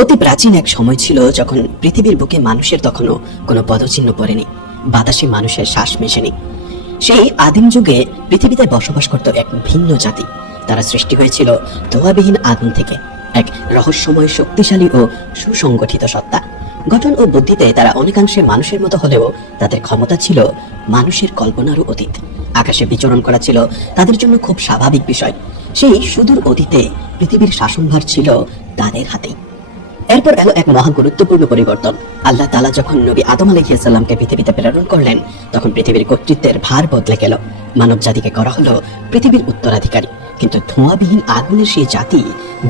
অতি প্রাচীন এক সময় ছিল যখন পৃথিবীর বুকে মানুষের তখনও কোনো পদচিহ্ন পড়েনি, বাতাসে মানুষের শ্বাস মেশেনি। সেই আদিম যুগে পৃথিবীতে বসবাস করত এক ভিন্ন জাতি। তারা সৃষ্টি হয়েছিল ধোঁয়াবিহীন আগুন থেকে, এক রহস্যময়, শক্তিশালী ও সুসংগঠিত সত্তা। গঠন ও বুদ্ধিতে তারা অনেকাংশে মানুষের মতো হলেও তাদের ক্ষমতা ছিল মানুষের কল্পনারও অতীত। আকাশে বিচরণ করা ছিল তাদের জন্য খুব স্বাভাবিক বিষয়। সেই সুদূর অতীতে পৃথিবীর শাসনভার ছিল তাদের হাতেই। এরপর এলো এক মহা গুরুত্বপূর্ণ পরিবর্তন। আল্লাহ তাআলা যখন নবী আদম আলাইহিস সালামকে পৃথিবীতে প্রেরণ করলেন, তখন পৃথিবীর কর্তৃত্বের ভার বদলে গেল। মানব জাতিকে করা হলো পৃথিবীর উত্তরাধিকারী। কিন্তু ধোঁয়াবিহীন আগুনের সেই জাতি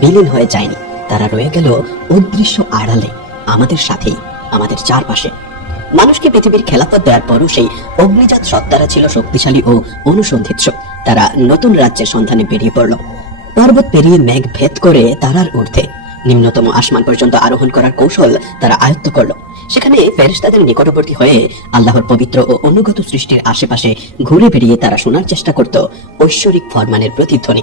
বিলীন হয়ে যায়নি, তারা রয়ে গেল অদৃশ্য আড়ালে, আমাদের সাথেই, আমাদের চারপাশে। মানুষকে পৃথিবীর খেলাফত দেওয়ার পরও সেই অগ্নিজাত সত্তারা ছিল শক্তিশালী ও অনুসন্ধিৎস। তারা নতুন রাজ্যের সন্ধানে বেরিয়ে পড়ল। পর্বত পেরিয়ে মেঘ ভেদ করে তারার ঊর্ধ্বে নিম্নতম আসমান পর্যন্ত আরোহণ করার কৌশল তারা আয়ত্ত করল। সেখানে ফেরেশতাদের নিকটবর্তী হয়ে আল্লাহর পবিত্র ও অনুগত সৃষ্টির আশেপাশে ঘুরে বেরিয়ে তারা শোনার চেষ্টা করত ঐশ্বরিক ফরমানের প্রতিধ্বনি।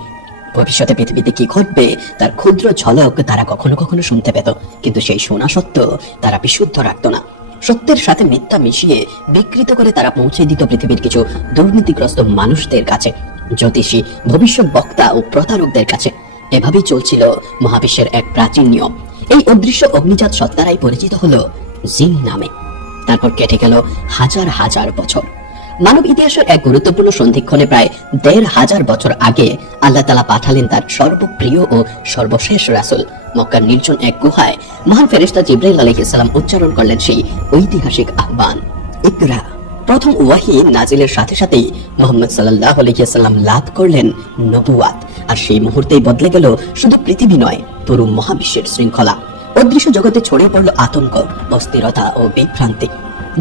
ভবিষ্যতে পৃথিবীতে কি ঘটবে তার ক্ষুদ্র ঝলক তারা কখনো কখনো শুনতে পেত, কিন্তু সেই শোনা সত্য তারা বিশুদ্ধ রাখত না। সত্যের সাথে মিথ্যা মিশিয়ে বিকৃত করে তারা পৌঁছে দিত পৃথিবীর কিছু দুর্নীতিগ্রস্ত মানুষদের কাছে, জ্যোতিষী, ভবিষ্যৎ বক্তা ও প্রতারকদের কাছে। এভাবেই চলছিল মহাবিশ্বের এক প্রাচীন নিয়ম। এই অদৃশ্য অগ্নিজাত সত্তারাই পরিচিত হলো জিন নামে। তারপর কেটে গেল হাজার হাজার বছর। মানব ইতিহাসের এক গুরুত্বপূর্ণ সন্ধিক্ষণে প্রায় ১৫০০ বছর আগে আল্লাহ তাআলা পাঠালেন তার সর্বপ্রিয় ও সর্বশেষ রাসূল। মক্কার নির্জন এক গুহায় মহান ফেরেশতা জিবরাইল আলাইহিস সালাম উচ্চারণ করলেন সেই ঐতিহাসিক আহ্বান, ইকরা। প্রথম ওয়াহি নাজিলের সাথে সাথেই মুহাম্মদ সাল্লাল্লাহু আলাইহি ওয়াসাল্লাম লাভ করলেন নবুয়াত। আর সেই মুহূর্তেই বদলে গেল শুধু পৃথিবী নয়, পুরো মহাবিশ্বের শৃঙ্খলা। অদৃশ্য জগতে ছড়িয়ে পড়ল আতঙ্ক, অস্থিরতা ও বিভ্রান্তি।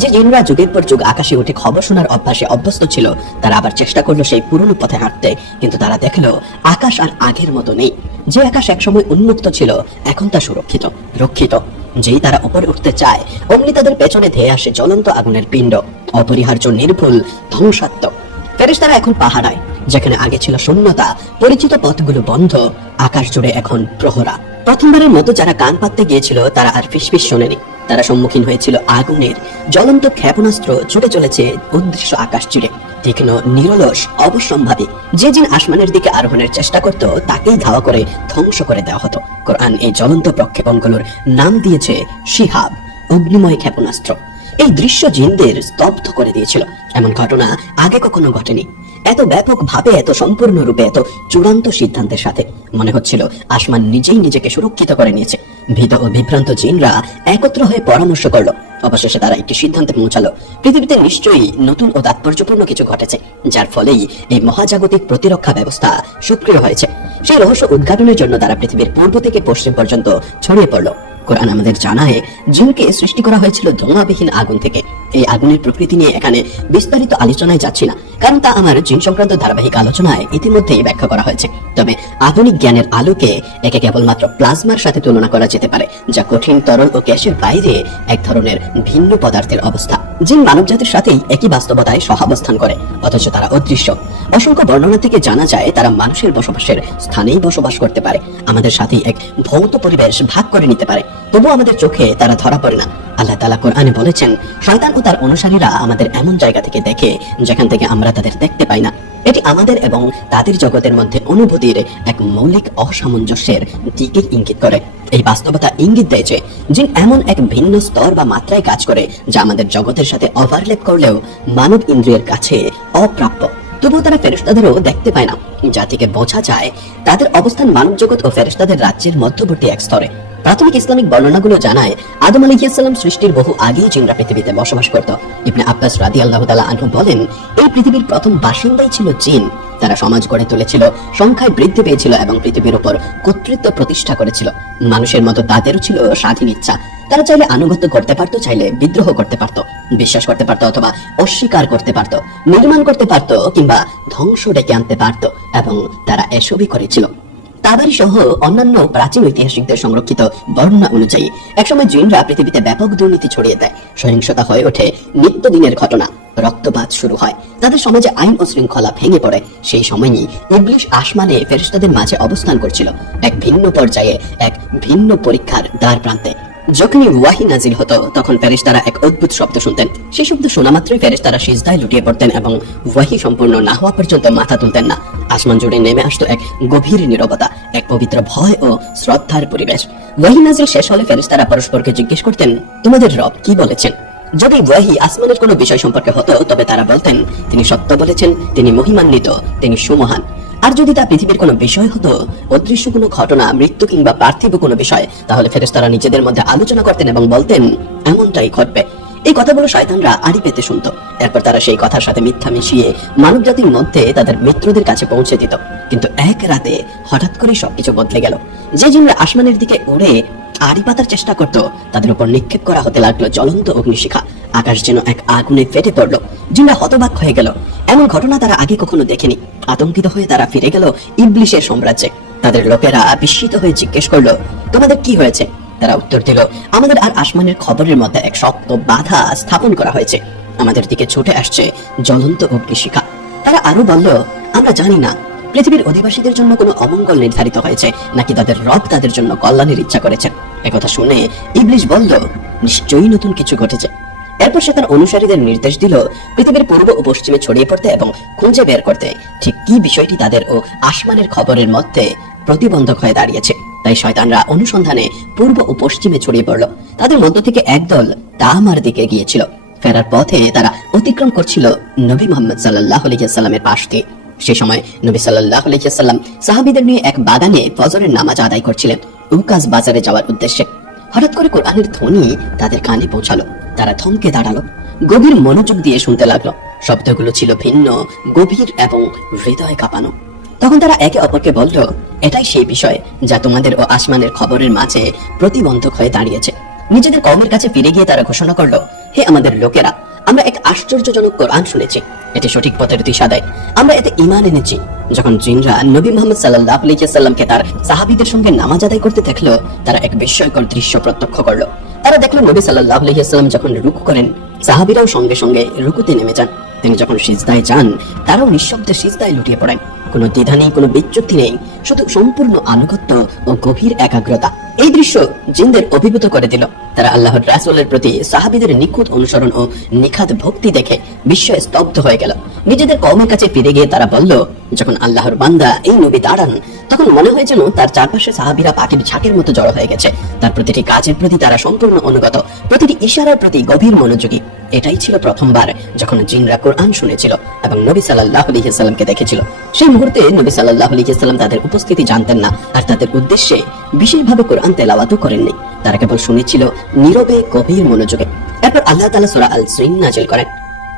যে জিনরা যুগের পর যুগ আকাশে উঠে খবর শোনার অভ্যাসে অভ্যস্ত ছিল, তারা আবার চেষ্টা করলো সেই পুরনো পথে হাঁটতে। কিন্তু তারা দেখলো আকাশ আর আগের মতো নেই। যে আকাশ একসময় উন্মুক্ত ছিল, এখন তা সুরক্ষিত, রক্ষিত। যেই তারা উপরে উঠতে চায়, অমনি তাদের পেছনে ধেয়ে আসে জ্বলন্ত আগুনের পিণ্ড, অপরিহার্য, নির্ভুল, ধ্বংসাত্মক। ফেরেশতারা এখন পাহারায়। যেখানে আগে ছিল শূন্যতা, পরিচিত পথগুলো বন্ধ, আকাশ জুড়ে এখন প্রহরা। প্রথমবারের মতো যারা কান পাততে গিয়েছিল, তারা আর ফিসফিস শোনেনি। তারা সম্মুখীন হয়েছিল আগুনের জ্বলন্ত ক্ষেপণাস্ত্র ছুটে চলেছে অদৃশ্য আকাশ জুড়ে, তীক্ষ্ণ, নিরলস, অবশ্যম্ভাবী। যে জিন আসমানের দিকে আরোহণের চেষ্টা করত, তাকেই ধাওয়া করে ধ্বংস করে দেওয়া হতো। কোরআন এই জ্বলন্ত প্রক্ষেপণগুলোর নাম দিয়েছে শিহাব, অগ্নিময় ক্ষেপণাস্ত্র। এই দৃশ্য জিনদের স্তব্ধ করে দিয়েছিল। এমন ঘটনা আগে কখনো ঘটেনি। এত ব্যাপক ভাবে, এত সম্পূর্ণ রূপে, এত চূড়ান্ত সিদ্ধান্তের সাথে। মনে হচ্ছিল আসমান নিজেই নিজেকে সুরক্ষিত করে নিয়েছে। ভীত ও বিভ্রান্ত জিনরা একত্র হয়ে পরামর্শ করলো। অবশেষে তারা একটি সিদ্ধান্তে পৌঁছালো। পৃথিবীতে নিশ্চয়ই নতুন ও তাৎপর্যপূর্ণ কিছু ঘটেছে, যার ফলেই এই মহাজাগতিক প্রতিরক্ষা ব্যবস্থা সক্রিয় হয়েছে। সেই রহস্য উদ্ঘাটনের জন্য তারা পৃথিবীর পূর্ব থেকে পশ্চিম পর্যন্ত ছড়িয়ে পড়লো। কোরআন আমাদের জানায়, জিনকে সৃষ্টি করা হয়েছিল ধোঁয়াবিহীন আগুন থেকে। এই আগুনের প্রকৃতি নিয়ে এখানে বিস্তারিত আলোচনায় যাচ্ছি না, কারণ তা আমার জিন সংক্রান্ত ধারাবাহিক আলোচনায় ইতিমধ্যেই ব্যাখ্যা করা হয়েছে। তবে আধুনিক জ্ঞানের আলোকে একে কেবলমাত্র প্লাজমার সাথে তুলনা করা যেতে পারে, যা কঠিন, তরল ও গ্যাসের বাইরে এক ধরনের ভিন্ন পদার্থের অবস্থা। জিন মানব জাতির সাথেই একই বাস্তবতায় সহাবস্থান করে, অথচ তারা অদৃশ্য। অসংখ্য বর্ণনা থেকে জানা যায় তারা মানুষের বসবাসের স্থানেই বসবাস করতে পারে, আমাদের সাথেই এক ভৌত পরিবেশ ভাগ করে নিতে পারে। তবু আমাদের চোখে তারা ধরা পড়ে না। আল্লাহ তাআলা কোরআনে বলেছেন, শয়তান ও তার অনুসারীরা আমাদের এমন জায়গা থেকে দেখে যেখান থেকে আমরা তাদের দেখতে পাই না। এটি আমাদের এবং তাদের জগতের মধ্যে অনুভূতির এক মৌলিক অসামঞ্জস্যের দিকে ইঙ্গিত করে। এই বাস্তবতা ইঙ্গিত দেয় যে জিন এমন এক ভিন্ন স্তর বা মাত্রায় কাজ করে, যা আমাদের জগতের সাথে ওভারল্যাপ করলেও মানব ইন্দ্রিয়ের কাছে অপ্রাপ্য। তবুও তারা ফেরেশতাদেরও দেখতে পায় না, যা থেকে বোঝা যায় তাদের অবস্থান মানব জগৎ ও ফেরেশতাদের রাজ্যের মধ্যবর্তী এক স্তরে। প্রাথমিক ইসলামিক বর্ণনাগুলো জানায়, আদম আলাইহিস সালাম সৃষ্টির বহু আগেই জিনরা পৃথিবীতে বসবাস করত। ইবনে আব্বাস রাদিয়াল্লাহু তাআলা আনহু বলেন, এই পৃথিবীর প্রথম বাসিন্দাই ছিল জিন। তারা সমাজ গড়ে তুলেছিল, সংখ্যায় বৃদ্ধি পেয়েছিল এবং পৃথিবীর উপর কর্তৃত্ব প্রতিষ্ঠা করেছিল। মানুষের মতো তাদেরও ছিল স্বাধীন ইচ্ছা। তারা চাইলে আনুগত্য করতে পারত, চাইলে বিদ্রোহ করতে পারত, বিশ্বাস করতে পারত অথবা অস্বীকার করতে পারত, নির্মাণ করতে পারত কিংবা ধ্বংস ডেকে আনতে পারত, এবং তারা এসবই করেছিল। তাবারি সহ অন্যান্য প্রাচীন ঐতিহাসিকদের সংরক্ষিত বর্ণনা অনুযায়ী একসময় জিনরা পৃথিবীতে ব্যাপক দুর্নীতি ছড়িয়ে দেয়, সহিংসতা হয়ে ওঠে নিত্যদিনের ঘটনা, রক্তপাত শুরু হয়, তাদের সমাজে আইন ও শৃঙ্খলা ভেঙে পড়ে। সেই সময়ই ইবলিশ আসমানে ফেরেশতাদের মাঝে অবস্থান করছিল, এক ভিন্ন পর্যায়ে, এক ভিন্ন পরীক্ষার দ্বার প্রান্তে। যখনই ওয়াহি নাজিল হতো তখন ফেরেশতারা এক অদ্ভুত শব্দ শুনতেন। সেই শব্দ শোনা মাত্রই ফেরেশতারা সিজদায় লুটিয়ে পড়তেন এবং ওয়াহি সম্পূর্ণ না হওয়া পর্যন্ত মাথা তুলতেন না। আসমান জুড়ে নেমে আসতো এক গভীর নীরবতা, এক পবিত্র ভয় ও শ্রদ্ধার পরিবেশ। ওয়াহি নাজিল শেষ হলে ফেরেশতারা পরস্পরকে জিজ্ঞেস করতেন, তোমাদের রব কি বলেছেন? যদি ওয়াহি আসমানের কোনো বিষয় সম্পর্কে হতো তবে তারা বলতেন, তিনি সত্য বলেছেন, তিনি মহিমান্বিত, তিনি সুমহান। আর যদি তা পৃথিবীর কোনো বিষয় হতো, অদৃশ্য কোনো ঘটনা, মৃত্যু কিংবা পার্থিব কোনো বিষয়, তাহলে ফেরেশতারা নিজেদের মধ্যে আলোচনা করতেন এবং বলতেন, এমনটাই ঘটবে। এই কথাগুলো শয়তানরা আড়ি পেতে শুনতো। এরপর তারা সেই কথার সাথে মিথ্যা মিশিয়ে মানব জাতির মধ্যে তাদের মিত্রদের কাছে পৌঁছে দিত। কিন্তু এক রাতে হঠাৎ করে সবকিছু বদলে গেল। যে জিনরা আসমানের দিকে উড়ে আড়ি পাতার চেষ্টা করত, তাদের উপর নিক্ষেপ করা হতে লাগলো জ্বলন্ত অগ্নিশিখা। আকাশ যেন এক আগুনে ফেটে পড়লো। জিনরা হতবাক হয়ে গেল। এমন ঘটনা তারা আগে কখনো দেখেনি। আতঙ্কিত হয়ে তারা ফিরে গেল ইবলিশের সাম্রাজ্যে। তাদের লোকেরা বিস্মিত হয়ে জিজ্ঞেস করলো, তোমাদের কি হয়েছে? তারা উত্তর দিল, আমাদের আর আসমানের খবরের মধ্যে এক শক্ত বাধা স্থাপন করা হয়েছে, আমাদের দিকে ছুটে আসছে জ্বলন্ত অগ্নিশিখা। তারা আরো বলল, আমরা জানি না পৃথিবীর অধিবাসীদের জন্য কোনো অমঙ্গল নির্ধারিত হয়েছে নাকি তাদের রব তাদের জন্য কল্যাণের ইচ্ছা করেছেন। একথা শুনে ইবলিশ বলল, নিশ্চয়ই নতুন কিছু ঘটেছে। এরপর সে তার অনুসারীদের নির্দেশ দিল পৃথিবীর পূর্ব ও পশ্চিমে ছড়িয়ে পড়তে এবং খুঁজে বের করতে ঠিক কি বিষয়টি তাদের ও আসমানের খবরের মধ্যে প্রতিবন্ধক হয়ে দাঁড়িয়েছে। তাই শয়তানরা অনুসন্ধানে পূর্ব ও পশ্চিমে ছড়িয়ে পড়ল। তাদের মধ্য থেকে একদল তামার দিকে গিয়েছিল। ফেরার পথে তারা অতিক্রম করছিল নবী মুহাম্মদ সাল্লাল্লাহু আলাইহি ওয়াসাল্লামের পাশ দিয়ে। সেই সময় নবী সাল্লাল্লাহু আলাইহি ওয়াসাল্লাম সাহাবীদের নিয়ে এক বাগানে ফজরের নামাজ আদায় করছিলেন উকাস বাজারে যাওয়ার উদ্দেশ্যে। হঠাৎ করে কোরআনের ধ্বনি তাদের কানে পৌঁছালো। তারা থমকে দাঁড়ালো, গভীর মনোযোগ দিয়ে শুনতে লাগলো। শব্দগুলো ছিল ভিন্ন, গভীর এবং হৃদয় কাঁপানো। তখন তারা একে অপরকে বলল, এটাই সেই বিষয় যা তোমাদের ও আসমানের খবরের মাঝে প্রতিবন্ধক হয়ে দাঁড়িয়েছে। নিজেদের কওমের কাছে ফিরে গিয়ে তারা ঘোষণা করলো, হে আমাদের লোকেরা, আমরা এক আশ্চর্যজনক কোরআন শুনেছি, এটি সঠিক পথের দিশা দেয়, আমরা এতে ঈমান এনেছি। যখন জিনরা নবী মুহাম্মদ সাল্লাল্লাহু আলাইহি ওয়াসাল্লামকে তার সাহাবীদের সঙ্গে নামাজ আদায় করতে দেখলো, তারা এক বিস্ময়কর দৃশ্য প্রত্যক্ষ করলো। তারা দেখলো নবী সাল্লাল্লাহু আলাইহি ওয়াসাল্লাম যখন রুকু করেন, সাহাবীরাও সঙ্গে সঙ্গে রুকুতে নেমে যান। তিনি যখন সিজদায় যান, তারাও নিঃশব্দে সিজদায় লুটিয়ে পড়েন। কোনো দ্বিধা নেই, কোনো বিচ্যুতি নেই, শুধু সম্পূর্ণ আনুগত্য ও গভীর একাগ্রতা। এই দৃশ্য জিনদের অভিভূত করে দিল। তারা আল্লাহর রাসূলের প্রতি সাহাবীদের নিখুঁত অনুসরণ ও নিখাত ভক্তি দেখে বিস্ময়ে স্তব্ধ হয়ে গেল। নিজেদের কওমের কাছে ফিরে গিয়ে তারা বলল, যখন আল্লাহর বান্দা এই নবী দাঁড়ান, তখন মনে হয় যেন তার চারপাশে সাহাবীরা পাখির ঝাঁকের মতো জড়ো হয়ে গেছে। তার প্রতিটি কাজের প্রতি তারা সম্পূর্ণ অনুগত, প্রতিটি ইশারার প্রতি গভীর মনোযোগী। এটাই ছিল প্রথমবার যখন জিনরা কোরআন শুনেছিল এবং নবী সাল্লাল্লাহু আলাইহি ওয়াসাল্লামকে দেখেছিল। সেই মুহূর্তে নবী সাল্লাল্লাহু আলাইহি ওয়াসাল্লাম তাদের উপস্থিতি জানতেন না, আর তাদের উদ্দেশ্যে বিশেষভাবে কোরআন তেলাওয়াতও করেননি। তারা কেবল শুনেছিল নীরবে, গভীর মনোযোগে। এরপর আল্লাহ তাআলা সূরা আল জিন নাযিল করেন।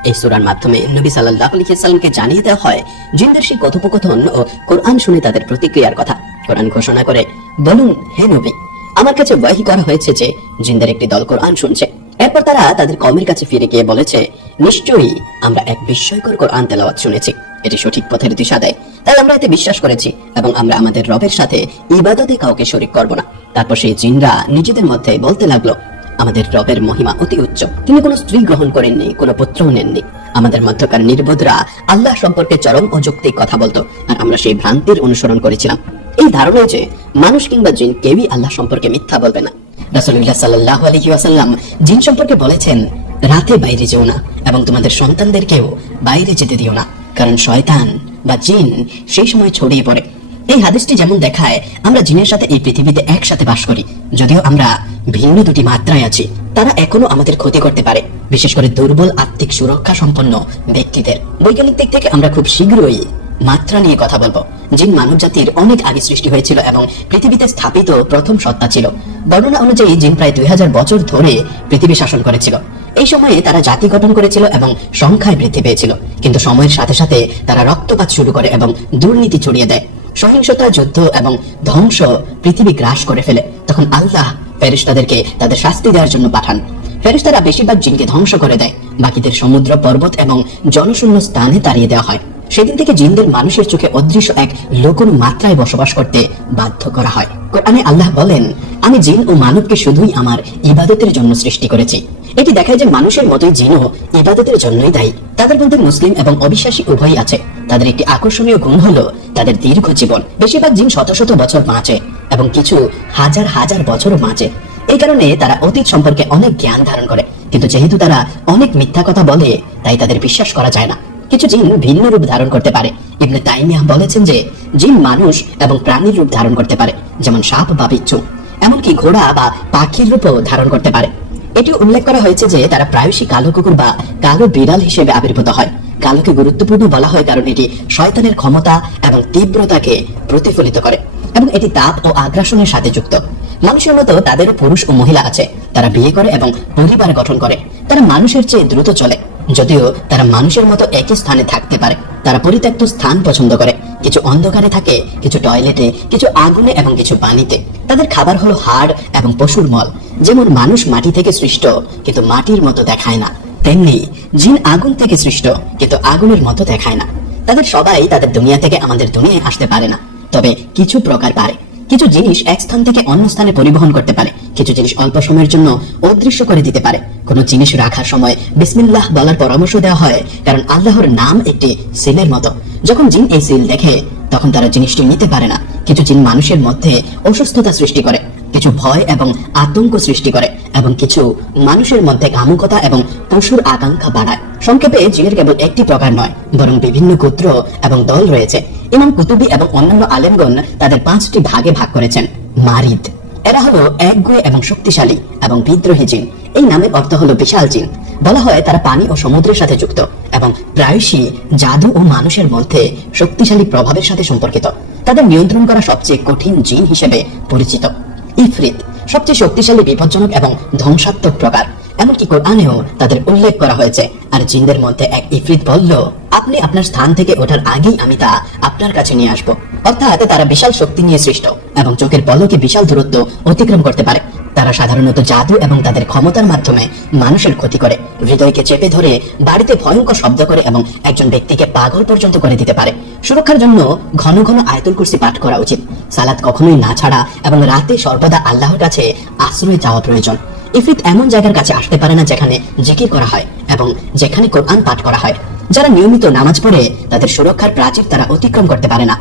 এই সূরার মাধ্যমে নবী সাল্লাল্লাহু আলাইহি ওয়াসাল্লামকে জানিয়ে দেওয়া হয় জিনদের সেই কথোপকথন ও কোরআন শুনে তাদের প্রতিক্রিয়ার কথা। কোরআন ঘোষণা করে, বলুন হে নবী, আমার কাছে ওয়াহী করা হয়েছে যে জিনদের একটি দল কোরআন শুনছে। এরপর তারা তাদের কওমের কাছে ফিরে গিয়ে বলেছে, নিশ্চয়ই আমরা এক বিস্ময়কর কোরআন তেলাওয়াত শুনেছি, এটি সঠিক পথের দিশা দেয়, তাই আমরা এতে বিশ্বাস করেছি এবং আমরা আমাদের রবের সাথে ইবাদতে কাউকে শরীক করব না। তারপর সেই জিনরা নিজেদের মধ্যে বলতে লাগলো, আমাদের রবের মহিমা অতি উচ্চ, তিনি কোনো স্ত্রী গ্রহণ করেননি, কোনো পুত্রও নেননি। আমাদের মধ্যকার নির্বোধরা আল্লাহ সম্পর্কে চরম অযৌক্তিক কথা বলতো, আর আমরা সেই ভ্রান্তির অনুসরণ করেছিলাম। এই ধারণায় যে মানুষ কিংবা জিন কেউই আল্লাহ সম্পর্কে মিথ্যা বলবে না। রাসূলুল্লাহ সাল্লাল্লাহু আলাইহি ওয়াসাল্লাম জিন সম্পর্কে বলেছেন, রাতে বাইরে যেও না এবং তোমাদের সন্তানদেরকেও বাইরে যেতে দিও না, কারণ শয়তান বা জিন সেই সময় ছড়িয়ে পড়ে। এই হাদিসটি যেমন দেখায়, আমরা জিনের সাথে এই পৃথিবীতে একসাথে বাস করি, যদিও আমরা ভিন্ন দুটি মাত্রায় আছি। তারা এখনো আমাদের ক্ষতি করতে পারে, বিশেষ করে দুর্বল আত্মিক সুরক্ষা সম্পন্ন ব্যক্তিদের। বৈজ্ঞানিক দিক থেকে আমরা খুব শীঘ্রই মাত্রা নিয়ে কথা বলবো। জিন মানব জাতির অনেক আগে সৃষ্টি হয়েছিল এবং পৃথিবীতে স্থাপিত প্রথম সত্তা ছিল। বর্ণনা অনুযায়ী জিন প্রায় 2000 বছর ধরে পৃথিবী শাসন করেছিল। এই সময়ে তারা জাতি গঠন করেছিল এবং সংখ্যায় বৃদ্ধি পেয়েছিল, কিন্তু সময়ের সাথে সাথে তারা রক্তপাত শুরু করে এবং দুর্নীতি ছড়িয়ে দেয়। সহিংসতা, যুদ্ধ এবং ধ্বংস পৃথিবী গ্রাস করে ফেলে। তখন আল্লাহ ফেরেশতাদেরকে তাদের শাস্তি দেওয়ার জন্য পাঠান। ফেরেশতারা বেশিরভাগ জিনকে ধ্বংস করে দেয়, বাকিদের সমুদ্র, পর্বত এবং জনশূন্য স্থানে তাড়িয়ে দেওয়া হয়। সেদিন থেকে জিনদের মানুষের চোখে অদৃশ্য এক লুকোনো মাত্রায় বসবাস করতে বাধ্য করা হয়। কোরআনে আল্লাহ বলেন, আমি জিন ও মানবকে শুধুই আমার ইবাদতের জন্য সৃষ্টি করেছি। এটি দেখায় যে মানুষের মতোই জিনও ইবাদতের জন্যই দায়ী। তাদের মধ্যে মুসলিম এবং অবিশ্বাসী উভয়ই আছে। তাদের একটি আকর্ষণীয় গুণ হলো তাদের দীর্ঘ জীবন। বেশিরভাগ জিন শত শত বছর বাঁচে এবং কিছু হাজার হাজার বছরও বাঁচে। এই কারণে তারা অতীত সম্পর্কে অনেক জ্ঞান ধারণ করে, কিন্তু যেহেতু তারা অনেক মিথ্যা কথা বলে তাই তাদের বিশ্বাস করা যায় না। কিছু জিন ভিন্ন রূপ ধারণ করতে পারে। ইবনে তাইমিয়াহ বলেছেন যে জিন মানুষ এবং প্রাণীর রূপ ধারণ করতে পারে, যেমন সাপ বা বিচ্ছু, এমনকি ঘোড়া বা পাখির রূপও ধারণ করতে পারে। এটি উল্লেখ করা হয়েছে যে তারা প্রায়শই কালো কুকুর বা কালো বিড়াল হিসেবে আবির্ভূত হয়। কালোকে গুরুত্বপূর্ণ বলা হয় কারণ এটি শয়তানের ক্ষমতা এবং তীব্রতাকে প্রতিফলিত করে এবং এটি তাপ ও আগ্রাসনের সাথে যুক্ত। মানুষের মতো তাদেরও পুরুষ ও মহিলা আছে। তারা বিয়ে করে এবং পরিবার গঠন করে। তারা মানুষের চেয়ে দ্রুত চলে, যদিও তারা মানুষের মতো একই স্থানে থাকতে পারে। তারা পরিত্যক্ত স্থান পছন্দ করে। কিছু অন্ধকারে থাকে, কিছু টয়লেটে, কিছু আগুনে এবং কিছু পানিতে। তাদের খাবার হলো হাড় এবং পশুর মল। যেমন মানুষ মাটি থেকে সৃষ্ট কিন্তু মাটির মতো দেখায় না, তেমনি জিন আগুন থেকে সৃষ্ট কিন্তু আগুনের মতো দেখায় না। তাদের সবাই তাদের দুনিয়া থেকে আমাদের দুনিয়ায় আসতে পারে না, তবে কিছু প্রকার পারে। কিছু জিনিস এক স্থান থেকে অন্য স্থানে পরিবহন করতে পারে। কিছু জিনিস অল্প সময়ের জন্য অদৃশ্য করে দিতে পারে। কোন জিনিস রাখার সময় বিসমিল্লাহ বলার পরামর্শ দেওয়া হয়, কারণ আল্লাহর নাম একটি সিলের মতো। যখন জিন এই সিল দেখে তখন তারা জিনিসটি নিতে পারে না। কিছু জিন মানুষের মধ্যে অসুস্থতা সৃষ্টি করে, কিছু ভয় এবং আতঙ্ক সৃষ্টি করে এবং কিছু মানুষের মধ্যে কামুকতা এবং পশুর আকাঙ্ক্ষা বাড়ায়। সংক্ষেপে জিনের কেবল একটি প্রকার নয়, বরং বিভিন্ন গোত্র এবং দল রয়েছে। ইমাম কুতুবী এবং অন্যান্য আলেমগণ তাদের 5টি ভাগে ভাগ করেছেন। মারিদ, এরা হলো একগুঁয়ে এবং শক্তিশালী এবং বিদ্রোহী জিন। এই নামের অর্থ হলো বিশাল জিন। বলা হয় তারা পানি ও সমুদ্রের সাথে যুক্ত এবং প্রায়শই জাদু ও মানুষের মধ্যে শক্তিশালী প্রভাবের সাথে সম্পর্কিত। তাদের নিয়ন্ত্রণ করা সবচেয়ে কঠিন জিন হিসেবে পরিচিত। ইফরিত, সবচেয়ে শক্তিশালী, বিপজ্জনক এবং ধ্বংসাত্মক প্রকার। এমনকি কোরআনেও তাদের উল্লেখ করা হয়েছে। আর জিনদের মধ্যে এক ইফরিত বলল, আপনি আপনার স্থান থেকে ওঠার আগেই আমি তা আপনার কাছে নিয়ে আসবো। অর্থাৎ তারা বিশাল শক্তি নিয়ে সৃষ্ট এবং চোখের পলকে বিশাল দূরত্ব অতিক্রম করতে পারে। তারা সাধারণত জাদু এবং তাদের ক্ষমতার মাধ্যমে মানুষের ক্ষতি করে, হৃদয়কে চেপে ধরে, বাড়িতে ভয়ঙ্কর শব্দ করে এবং একজন ব্যক্তিকে পাগল পর্যন্ত করে দিতে পারে। সুরক্ষার জন্য ঘন ঘন আয়াতুল কুরসি পাঠ করা উচিত, সালাত কখনোই না ছাড়া এবং রাতে সর্বদা আল্লাহর কাছে আশ্রয় চাওয়া প্রয়োজন। ইফরিত এমন জায়গার কাছে আসতে পারে না যেখানে জিকির করা হয় এবং যেখানে কোরআন পাঠ করা হয়। যারা নিয়মিত নামাজ পড়ে তাদের সুরক্ষার প্রাচীর তারা অতিক্রম করতে পারে না।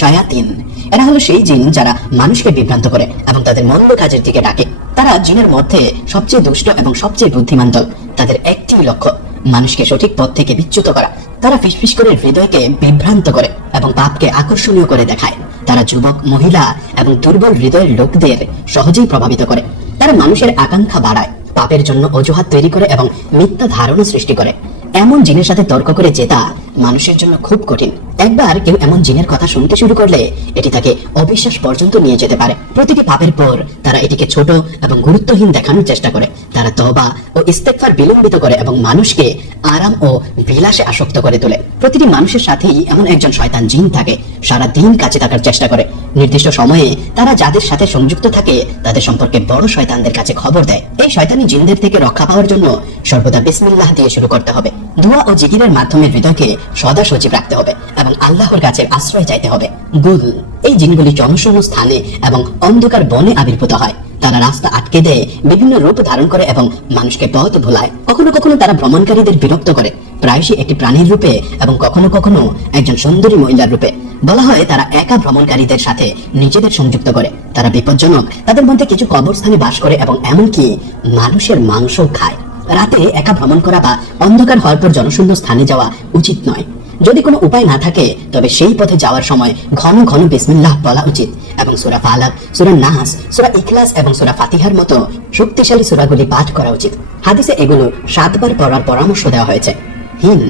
শায়াতিন, এরা হলো সেই জিন যারা মানুষকে বিভ্রান্ত করে এবং তাদের মন্দ কাজের দিকে ডাকে। তারা জিনের মধ্যে সবচেয়ে দুষ্ট এবং সবচেয়ে বুদ্ধিমান দল। তাদের একটি লক্ষ্য, মানুষকে সঠিক পথ থেকে বিচ্যুত করা। তারা ফিসফিস করে হৃদয়কে বিভ্রান্ত করে এবং পাপকে আকর্ষণীয় করে দেখায়। তারা যুবক, মহিলা এবং দুর্বল হৃদয়ের লোকদের সহজেই প্রভাবিত করে। তারা মানুষের আকাঙ্ক্ষা বাড়ায়, পাপের জন্য অজুহাত তৈরি করে এবং মিথ্যা ধারণা সৃষ্টি করে। এমন জিনের সাথে তর্ক করে জেতা মানুষের জন্য খুব কঠিন। একবার কেউ এমন জিনের কথা শুনতে শুরু করলে এটি তাকে অবিশ্বাস পর্যন্ত নিয়ে যেতে পারে। প্রতিটি পাপের পর তারা এটিকে ছোট এবং গুরুত্বহীন দেখানোর চেষ্টা করে। তারা তওবা ও ইস্তেগফার বিলম্বিত করে এবং মানুষকে আরাম ও বিলাসে আসক্ত করে তোলে। প্রতিটি মানুষের সাথেই এমন একজন শয়তান জিন থাকে, সারা দিন কাছে থাকার চেষ্টা করে। নির্দিষ্ট সময়ে তারা যাদের সাথে সংযুক্ত থাকে তাদের সম্পর্কে বড় শয়তানদের কাছে খবর দেয়। এই শয়তানি জিনদের থেকে রক্ষা পাওয়ার জন্য সর্বদা বিসমিল্লাহ দিয়ে শুরু করতে হবে। দোয়া ও জিকিরের মাধ্যমে হৃদয়কে সদা সজীব রাখতে হবে এবং আল্লাহর কাছে আশ্রয় চাইতে হবে। গুল, এই জিনগুলি জনশূন্য স্থানে এবং অন্ধকার বনে আবির্ভূত হয়। তারা রাস্তা আটকে দেয়, বিভিন্ন রূপ ধারণ করে এবং মানুষকে পথ ভোলায়। কখনো কখনো তারা ভ্রমণকারীদের বিরক্ত করে, প্রায়শই একটি প্রাণীর রূপে এবং কখনো কখনো একজন সুন্দরী মহিলার রূপে। বলা হয় তারা একা ভ্রমণকারীদের সাথে নিজেদের সংযুক্ত করে। তারা বিপজ্জনক। তাদের মধ্যে কিছু কবরস্থানে বাস করে এবং এমনকি মানুষের মাংস খায়। রাতে একা ভ্রমণ করা বা অন্ধকার হওয়ার পর জনশূন্য স্থানে যাওয়া উচিত নয়। যদি কোনো উপায় না থাকে তবে সেই পথে যাওয়ার সময় ঘন ঘন বিসমিল্লাহ বলা উচিত এবং সূরা ফালাক, সূরা নাস, সূরা ইখলাস এবং সূরা ফাতিহার মতো শক্তিশালী সূরাগুলি পাঠ করা উচিত। হাদিসে এগুলো 7 বার পড়ার পরামর্শ দেওয়া হয়েছে। হিন,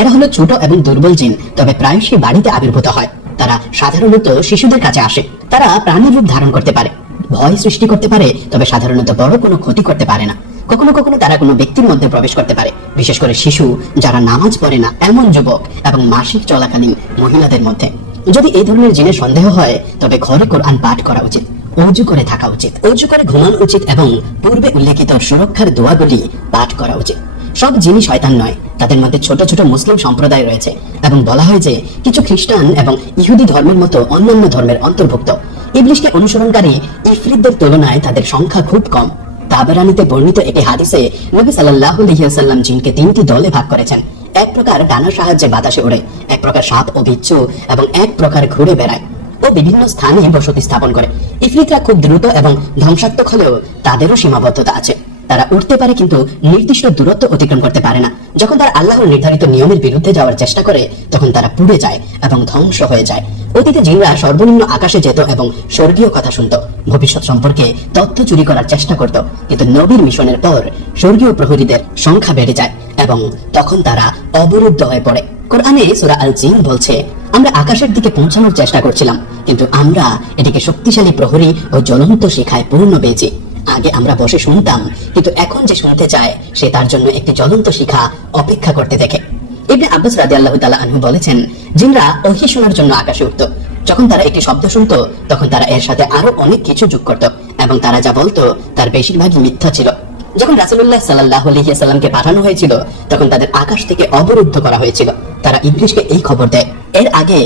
এরা হলো ছোট এবং দুর্বল জিন, তবে প্রায়শই বাড়িতে আবির্ভূত হয়। তারা সাধারণত শিশুদের কাছে আসে। তারা প্রাণীর রূপ ধারণ করতে পারে, ভয় সৃষ্টি করতে পারে, তবে সাধারণত বড় কোনো ক্ষতি করতে পারে না। কখনো কখনো তারা কোনো ব্যক্তির মধ্যে প্রবেশ করতে পারে, বিশেষ করে শিশু, যারা নামাজ পড়ে না এমন যুবক এবং মাসিক চলাকালীন মহিলাদের মধ্যে। যদি এই ধরনের জিনের সন্দেহ হয় তবে ঘরে কোরআন পাঠ করা উচিত, ওযু করে থাকা উচিত, ওযু করে ঘুমানো উচিত এবং পূর্বে উল্লেখিত সুরক্ষার দোয়াগুলি পাঠ করা উচিত। সব জিনই শয়তান নয়, তাদের মধ্যে ছোট ছোট মুসলিম সম্প্রদায় রয়েছে এবং বলা হয় যে কিছু খ্রিস্টান এবং ইহুদি ধর্মের মতো অন্যান্য ধর্মের অন্তর্ভুক্ত। ইবলিশকে অনুসরণকারী ইফরিতদের তুলনায় তাদের সংখ্যা খুব কম। তাবরানীতে বর্ণিত একটি হাদিসে নবী সাল্লাল্লাহু আলাইহি ওয়াসাল্লাম জিনকে 3টি দলে ভাগ করেছেন। এক প্রকার ডানার সাহায্যে বাতাসে ওড়ে, এক প্রকার সাপ ও বিচ্ছু এবং এক প্রকার ঘুরে বেড়ায় ও বিভিন্ন স্থানে বসতি স্থাপন করে। ইফরিতরা খুব দ্রুত এবং ধ্বংসাত্মক হলেও তাদেরও সীমাবদ্ধতা আছে। তারা উঠতে পারে কিন্তু নির্দিষ্ট দূরত্ব অতিক্রম করতে পারে না। যখন তারা আল্লাহর নির্ধারিত নিয়মের বিরুদ্ধে যাওয়ার চেষ্টা করে তখন তারা পুড়ে যায় এবং ধ্বংস হয়ে যায়। অতীতে জিনরা সর্বনিম্ন আকাশে যেত এবং স্বর্গীয় কথা শুনত, ভবিষ্যৎ সম্পর্কে তথ্য চুরি করার চেষ্টা করত। কিন্তু নবীর মিশনের পর স্বর্গীয় প্রহরীদের সংখ্যা বেড়ে যায় এবং তখন তারা অবরুদ্ধ হয়ে পড়ে। কোরআনে সূরা আল জিন বলছে, আমরা আকাশের দিকে পৌঁছানোর চেষ্টা করছিলাম কিন্তু আমরা এটিকে শক্তিশালী প্রহরী ও জ্বলন্ত শিখায় পূর্ণ পেয়েছি। আগে আমরা বসে শুনতাম কিন্তু এখন যে শুনতে চায় সে তার জন্য একটি জ্বলন্ত শিখা অপেক্ষা করতে দেখে। ইবনে আব্বাস রাদিয়াল্লাহু তাআলা আনহু বলেছেন, জিনরা ওহী শোনার জন্য আকাশে উঠত। যখন তারা একটি শব্দ শুনত তখন তারা এর সাথে আরো অনেক কিছু যোগ করত এবং তারা যা বলতো তার বেশিরভাগই মিথ্যা ছিল। যখন রাসূলুল্লাহ সাল্লাল্লাহু আলাইহি ওয়াসাল্লামকে পাঠানো হয়েছিল তখন তাদের আকাশ থেকে অবরুদ্ধ করা হয়েছিল। তারা ইবলিশকে এই খবর দেয়, এর আগে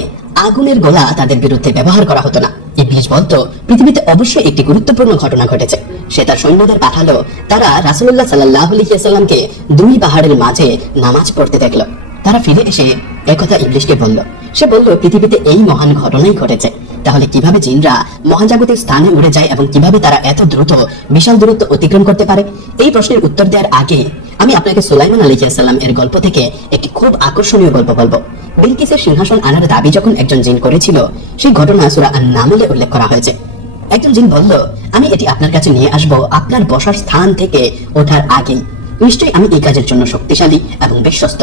আগুনের গোলা তাদের বিরুদ্ধে ব্যবহার করা হতো না। ইবলিশ বলতো, পৃথিবীতে অবশ্যই একটি গুরুত্বপূর্ণ ঘটনা ঘটেছে। সে তার সৈন্যদের পাঠালো, তারা রাসূলুল্লাহ সাল্লাল্লাহু আলাইহি ওয়াসাল্লামকে 2 পাহাড়ের মাঝে নামাজ পড়তে দেখলো। তারা ফিরে এসে একথা ইবলিশকে বলল। সে বলল, পৃথিবীতে এই মহান ঘটনাই ঘটেছে, তাহলে কিভাবে জিনরা মহাজাগতিক স্থানে উড়ে যায় এবং কিভাবে তারা এত দ্রুত বিশাল দূরত্ব অতিক্রম করতে পারে? এই প্রশ্নের উত্তর দেওয়ার আগে আমি আপনাকে সুলাইমান আলাইহিস সালাম এর গল্প থেকে একটি খুব আকর্ষণীয় গল্প বলবো। বিলকিসের সিংহাসন আনার দাবি যখন একজন জিন করেছিল সেই ঘটনা সূরা আন-নামলে উল্লেখ করা হয়েছে। একজন জিন বলল, আমি এটি আপনার কাছে নিয়ে আসব আপনার বসার স্থান থেকে ওঠার আগে। নিশ্চয়ই আমি এই কাজের জন্য শক্তিশালী এবং বিশ্বস্ত।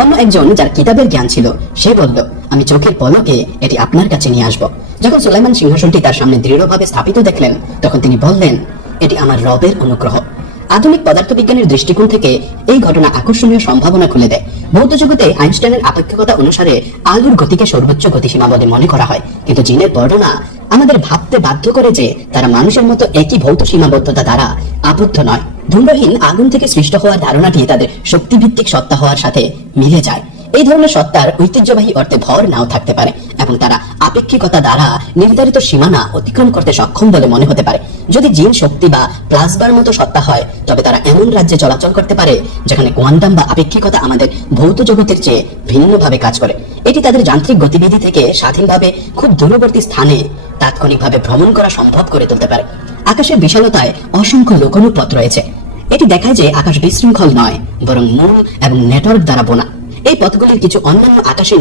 অন্য একজন যার কিতাবের জ্ঞান ছিল সে বলল, আমি চোখের পলকে এটি আপনার কাছে নিয়ে আসব। যখন সুলাইমান সিংহাসনটি তার সামনে দৃঢ়ভাবে স্থাপিত দেখলেন তখন তিনি বললেন, এটি আমার রবের অনুগ্রহ। আধুনিক পদার্থবিজ্ঞানের দৃষ্টিকোণ থেকে এই ঘটনা আকর্ষণীয় সম্ভাবনা খুলে দেয়। ভৌত জগতে আইনস্টাইনের আপেক্ষিকতা অনুসারে আলোর গতিকে সর্বোচ্চ গতিসীমা বলে মনে করা হয়, কিন্তু জিনের বর্ণনা আমাদের ভাবতে বাধ্য করে যে তারা মানুষের মতো একই ভৌত সীমাবদ্ধতা দ্বারা আবদ্ধ নয়। ধূম্রহীন আগুন থেকে সৃষ্ট হওয়ার ধারণাটি তাদের শক্তিভিত্তিক সত্তা হওয়ার সাথে মিলে যায়। এই ধরনের সত্তার ঐতিহ্যবাহী অর্থে ভর নাও থাকতে পারে এবং তারা আপেক্ষিকতা দ্বারা নির্ধারিত সীমানা অতিক্রম করতে সক্ষম বলে মনে হতে পারে। যদি জিন শক্তি বা প্লাজমার মতো সত্তা হয় তবে তারা এমন রাজ্যে চলাচল করতে পারে যেখানে কোয়ান্টাম বা আপেক্ষিকতা আমাদের ভৌত জগতের চেয়ে ভিন্নভাবে কাজ করে। এটি তাদের যান্ত্রিক গতিবিধি থেকে স্বাধীনভাবে খুব দূরবর্তী স্থানে তাৎক্ষণিকভাবে ভ্রমণ করা সম্ভব করে তুলতে পারে। আকাশের বিশালতায় অসংখ্য লোকানুর পথ রয়েছে। এটি দেখায় যে আকাশ বিশৃঙ্খল নয় বরং মূল এবং নেটওয়ার্ক দ্বারা বোনা। এই পথগুলির কিছু অন্যান্য আকাশে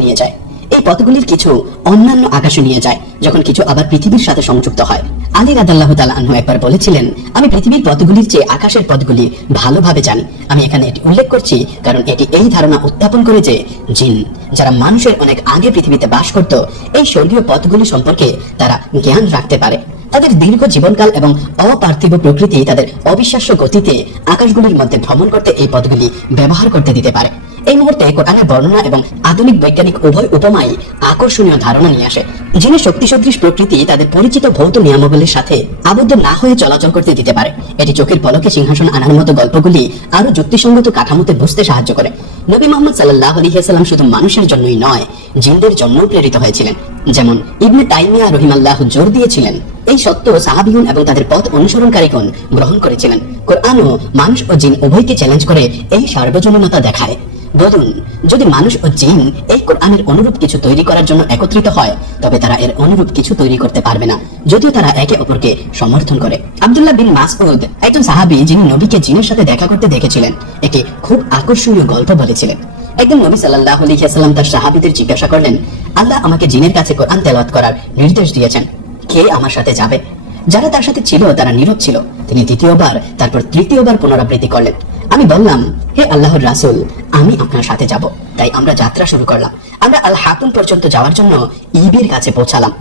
নিয়ে যায়। যখন কিছু আবার পৃথিবীর সাথে সংযুক্ত হয়। আলী রাদিয়াল্লাহু তাআলা আনহু একবার বলেছিলেন, আমি পৃথিবীর পথগুলির চেয়ে আকাশের পথগুলি ভালোভাবে জানি। আমি এখানে এটি উল্লেখ করছি কারণ এটি এই ধারণা উত্থাপন করে যে জিন যারা মানুষের অনেক আগে পৃথিবীতে বাস করত এই স্বর্গীয় পথগুলি সম্পর্কে তারা জ্ঞান রাখতে পারে। তাদের দীর্ঘ জীবনকাল এবং অপার্থিব প্রকৃতি তাদের অবিশ্বাস্য গতিতে আকাশগুলির মধ্যে ভ্রমণ করতে এই পথগুলি ব্যবহার করতে দিতে পারে। এই মুহূর্তে কোরআনের বর্ণনা এবং আধুনিক বৈজ্ঞানিক উভয় উপমাই আকর্ষণীয় ধারণা নিয়ে আসে। জিনের শক্তি সদৃশ প্রকৃতি তাদের পরিচিত ভৌত নিয়মাবলীর সাথে আবদ্ধ না হয়ে চলাচল করতে দিতে পারে। এটি চোখের পলকে সিংহাসন আনার মতো গল্পগুলি আরো যুক্তিসঙ্গত কাঠামোতে বুঝতে সাহায্য করে। নবী মুহাম্মদ সাল্লাল্লাহু আলাইহি ওয়াসাল্লাম শুধু মানুষের জন্যই নয় জিনদের জন্যও প্রেরিত হয়েছিলেন। যেমন ইবনে তাইমিয়া রাহিমাহুল্লাহ জোর দিয়েছিলেন, এই সত্য সাহাবীগণ এবং তাদের পথ অনুসরণকারীগণ গ্রহণ করেছিলেন। কোরআনও মানুষ ও জিন উভয়কে চ্যালেঞ্জ করে এই সার্বজনীনতা দেখায়। বলুন, যদি মানুষ ও জিন এই কোরআনের অনুরূপ কিছু তৈরি করার জন্য একত্রিত হয় তবে তারা এর অনুরূপ কিছু তৈরি করতে পারবে না, যদিও তারা একে অপরকে সমর্থন করে। আব্দুল্লাহ বিন মাসউদ একজন সাহাবী যিনি নবীকে জিনের সাথে দেখা করতে দেখেছিলেন একটি খুব আকর্ষণীয় গল্প বলেছিলেন। একদিন নবী সাল্লাল্লাহু আলাইহি ওয়াসাল্লাম তার সাহাবীদের জিজ্ঞাসা করলেন, আল্লাহ আমাকে জিনের কাছে কোরআন তেলাওয়াত করার নির্দেশ দিয়েছেন, কে আমার সাথে যাবে? যারা তার সাথে ছিল তারা নীরব ছিল। তিনি দ্বিতীয়বার তারপর তৃতীয়বার পুনরাবৃত্তি করলেন। আমি বললাম, হে আল্লাহর রাসূল, আমি আপনার সাথে যাব। তাই আমরা যাত্রা শুরু করলাম। আমরা আল হাতুন পর্যন্ত যাওয়ার জন্য ইবির কাছে পৌঁছালাম।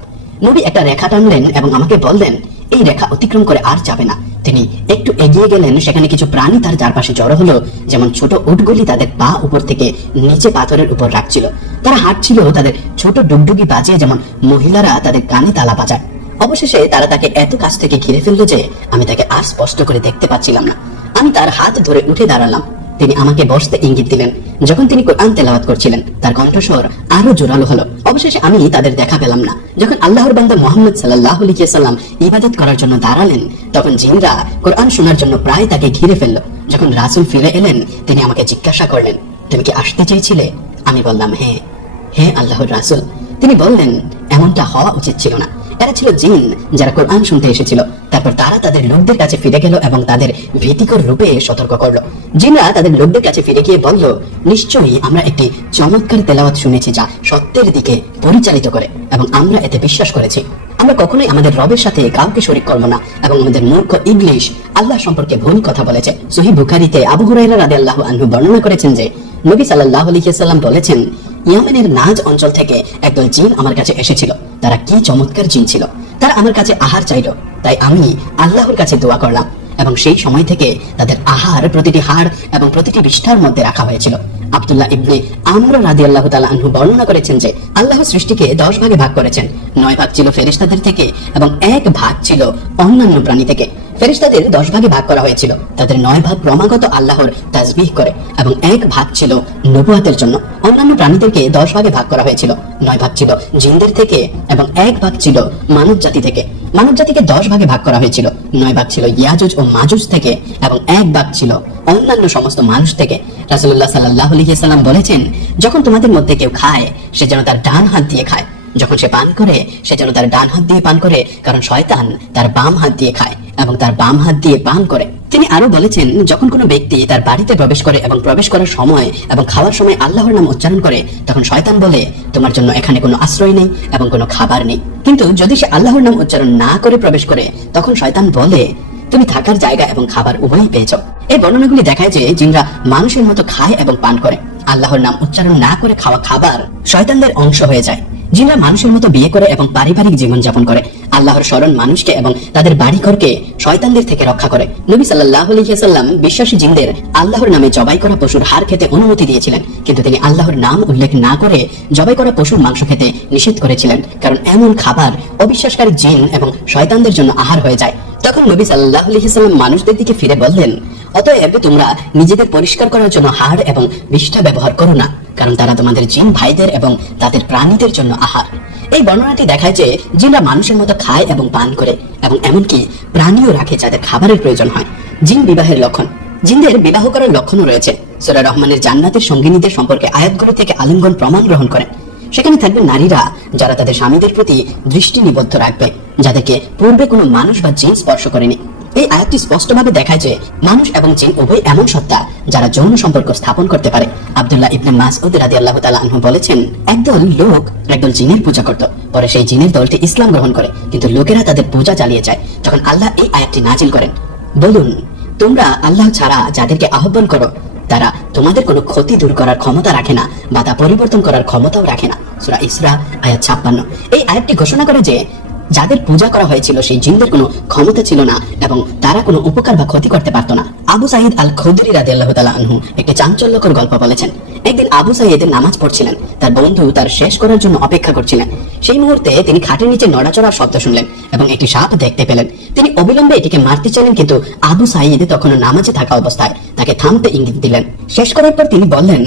নবী একটা রেখা টানলেন এবং আমাকে বললেন, এই রেখা অতিক্রম করে আর যাবে না। তিনি একটু এগিয়ে গেলেন, সেখানে কিছু প্রাণী তার চারপাশে জড়ো হলো। যেমন ছোট উটগুলি তাদের পা উপর থেকে নিচে পাথরের উপর রাখছিল। তারা হাঁটছিল তাদের ছোট ডুগডুগি বাজিয়ে, যেমন মহিলারা তাদের কানে তালা বাজায়। অবশেষে তারা তাকে এত কাছ থেকে ঘিরে ফেললো যে আমি তাকে আর স্পষ্ট করে দেখতে পাচ্ছিলাম না। আমি তার হাত ধরে উঠে দাঁড়ালাম। তিনি আমাকে বসতে ইঙ্গিত দিলেন। যখন তিনি কোরআন তেলাওয়াত করছিলেন তার কণ্ঠস্বর আরো জোরালো হলো। অবশেষে আমি তাদের দেখা পেলাম না। যখন আল্লাহর বান্দা মুহাম্মদ সাল্লাল্লাহু আলাইহি ওয়াসাল্লাম ইবাদত করার জন্য দাঁড়ালেন তখন জিনরা কোরআন শোনার জন্য প্রায় তাকে ঘিরে ফেলল। যখন রাসূল ফিরে এলেন তিনি আমাকে জিজ্ঞাসা করলেন, তুমি কি আসতে চেয়েছিলে? আমি বললাম, হ্যাঁ। হে আল্লাহর রাসূল। তিনি বললেন, এমনটা হওয়া উচিত ছিল না। এরা ছিল জিন যারা কোরআন শুনতে এসেছিল। তারপর তারা তাদের লোকদের কাছে ফিরে গেল এবং তাদের ভীতিকর রূপে সতর্ক করলো। জিনরা তাদের লোকদের কাছে ফিরে গিয়ে বলল, নিশ্চয়ই আমরা একটি চমৎকার তেলাওয়াত শুনেছি যা সত্যের দিকে পরিচালিত করে এবং আমরা এতে বিশ্বাস করেছি। আমরা কখনোই আমাদের রবের সাথে কাউকে শরীক করব না এবং আমাদের মূর্খ ইবলিশ আল্লাহ সম্পর্কে ভুল কথা বলেছে। সহিহ বুখারীতে আবু হুরায়রা রাদিয়াল্লাহু আনহু বর্ণনা করেছেন যে নবী সাল্লাল্লাহু আলাইহি ওয়াসাল্লাম বলেছেন, ইয়ামেনের নাজ অঞ্চল থেকে একদল জিন আমার কাছে এসেছিল। তারা কি চমৎকার জিন ছিল! তারা আমার কাছে আহার চাইল, তাই আমি আল্লাহর কাছে দোয়া করলাম এবং সেই সময় থেকে তাদের আহার প্রতিটি হাড় এবং প্রতিটি বিষ্ঠার মধ্যে রাখা হয়েছিল। আব্দুল্লাহ ইবনে আমর রাদিয়াল্লাহু তাআলা আনহু বর্ণনা করেছেন যে আল্লাহ সৃষ্টিকে 10 ভাগে ভাগ করেছেন। 9 ভাগ ছিল ফেরেশতাদের থেকে এবং 1 ভাগ ছিল অন্যান্য প্রাণী থেকে। ফেরেশতাদের 10 ভাগে ভাগ করা হয়েছিল। তাদের 9 ভাগ ক্রমাগত আল্লাহর তাসবিহ করে এবং 1 ভাগ ছিল নবুয়াতের জন্য। অন্যান্য প্রাণীদেরকে 10 ভাগে ভাগ করা হয়েছিল। 9 ভাগ ছিল জিনদের থেকে এবং 1 ভাগ ছিল মানব জাতি থেকে। মানব জাতিকে 10 ভাগে ভাগ করা হয়েছিল। 9 ভাগ ছিল ইয়াজুজ ও মাজুজ থেকে এবং 1 ভাগ ছিল অন্যান্য সমস্ত মানুষ থেকে। রাসূলুল্লাহ সাল্লাল্লাহু আলাইহি ওয়াসাল্লাম বলেছেন, যখন তোমাদের মধ্যে কেউ খায় সে যেন তার ডান হাত দিয়ে খায়, যখন সে পান করে সে যেন তার ডান হাত দিয়ে পান করে, কারণ শয়তান তার বাম হাত দিয়ে খায় এবং তার বাম হাত দিয়ে পান করে। তিনি আরো বলেছেন, যখন কোনো ব্যক্তি তার বাড়িতে প্রবেশ করে এবং প্রবেশ করার সময় এবং খাওয়ার সময় আল্লাহর নাম উচ্চারণ করে তখন শয়তান বলে, তোমার জন্য এখানে কোনো আশ্রয় নেই এবং কোনো খাবার নেই। কিন্তু যদি সে আল্লাহর নাম উচ্চারণ না করে প্রবেশ করে তখন শয়তান বলে, তুমি থাকার জায়গা এবং খাবার উভয়ই পেয়েছ। এই বর্ণনাগুলি দেখায় যে জিনরা মানুষের মতো খায় এবং পান করে। আল্লাহর নাম উচ্চারণ না করে খাওয়া খাবার শয়তানদের অংশ হয়ে যায়। জিনরা মানুষের মতো বিয়ে করে এবং পারিবারিক জীবন যাপন করে। আল্লাহর স্মরণ মানুষকে এবং তাদের বাড়িঘরকে শয়তানদের থেকে রক্ষা করে। নবী সাল্লাল্লাহু আলাইহি ওয়াসাল্লাম বিশ্বাসী জিনদের আল্লাহর নামে জবাই করা পশুর হাড় খেতে অনুমতি দিয়েছিলেন, কিন্তু তিনি আল্লাহর নাম উল্লেখ না করে জবাই করা পশুর মাংস খেতে নিষেধ করেছিলেন, কারণ এমন খাবার অবিশ্বাসকারী জিন এবং শয়তানদের জন্য আহার হয়ে যায়। তখন নবী সাল্লাল্লাহু আলাইহি ওয়াসাল্লাম মানুষদের দিকে ফিরে বললেন, অতএব তোমরা নিজেদের পরিষ্কার করার জন্য হাড় এবং বিষ্ঠা ব্যবহার করো না, কারণ তারা তোমাদের জিন ভাইদের এবং তাদের প্রাণীদের জন্য আহার। এই বর্ণনাটি দেখায় যে জিনরা মানুষের মতো খায় এবং পান করে এবং এমনকি প্রাণীও রাখে যাদের খাবারের প্রয়োজন হয়। জিন বিবাহের লক্ষণ। জিনদের বিবাহ করার লক্ষণও রয়েছে। সূরা রহমানের জান্নাতের সঙ্গিনীদের সম্পর্কে আয়াতগুলো থেকে আলিমগণ প্রমাণ গ্রহণ করেন। সেখানে থাকবে নারীরা যারা তাদের স্বামীদের প্রতি দৃষ্টি নিবদ্ধ রাখবে, যাদেরকে পূর্বে কোনো মানুষ বা জিন স্পর্শ করেনি। এই আয়াতটি স্পষ্টভাবে দেখায় যে মানুষ এবং জিন উভয় এমন সত্তা যারা যৌন সম্পর্ক স্থাপন করতে পারে। আব্দুল্লাহ ইবনে মাসউদ রাদিয়াল্লাহু তাআলা আনহু বলেছেন, একদল লোক একদল জিনের পূজা করত। পরে সেই জিনের দলটি ইসলাম গ্রহণ করে, কিন্তু লোকেরা তাদের পূজা চালিয়ে যায়। তখন আল্লাহ এই আয়াতটি নাজিল করেন, বলুন, তোমরা আল্লাহ ছাড়া যাদেরকে আহ্বান করো তারা তোমাদের কোনো ক্ষতি দূর করার ক্ষমতা রাখে না বা তা পরিবর্তন করার ক্ষমতাও রাখে না। সূরা ইসরা আয়াত 56। এই আয়াতটি ঘোষণা করে যে যাদের পূজা করা হয়েছিল সেই জিনদের কোনো ক্ষমতা ছিল না এবং তারা কোনো উপকার বা ক্ষতি করতে পারত না। আবু সাঈদ আল খুদরি রাদিয়াল্লাহু তাআলা আনহু একটি চাঞ্চল্যকর গল্প বলেছেন। একদিন আবু সাঈদ নামাজ পড়ছিলেন। তার বন্ধু তার শেষ করার জন্য অপেক্ষা করছিলেন। সেই মুহূর্তে তিনি খাটের নিচে নড়াচড়ার শব্দ শুনলেন এবং একটি সাপ দেখতে পেলেন। তিনি অবিলম্বে এটিকে মারতে চাইলেন, কিন্তু আবু সাঈদ তখনও নামাজে থাকা অবস্থায় তাকে থামতে ইঙ্গিত দিলেন। শেষ করার পর তিনি বললেন,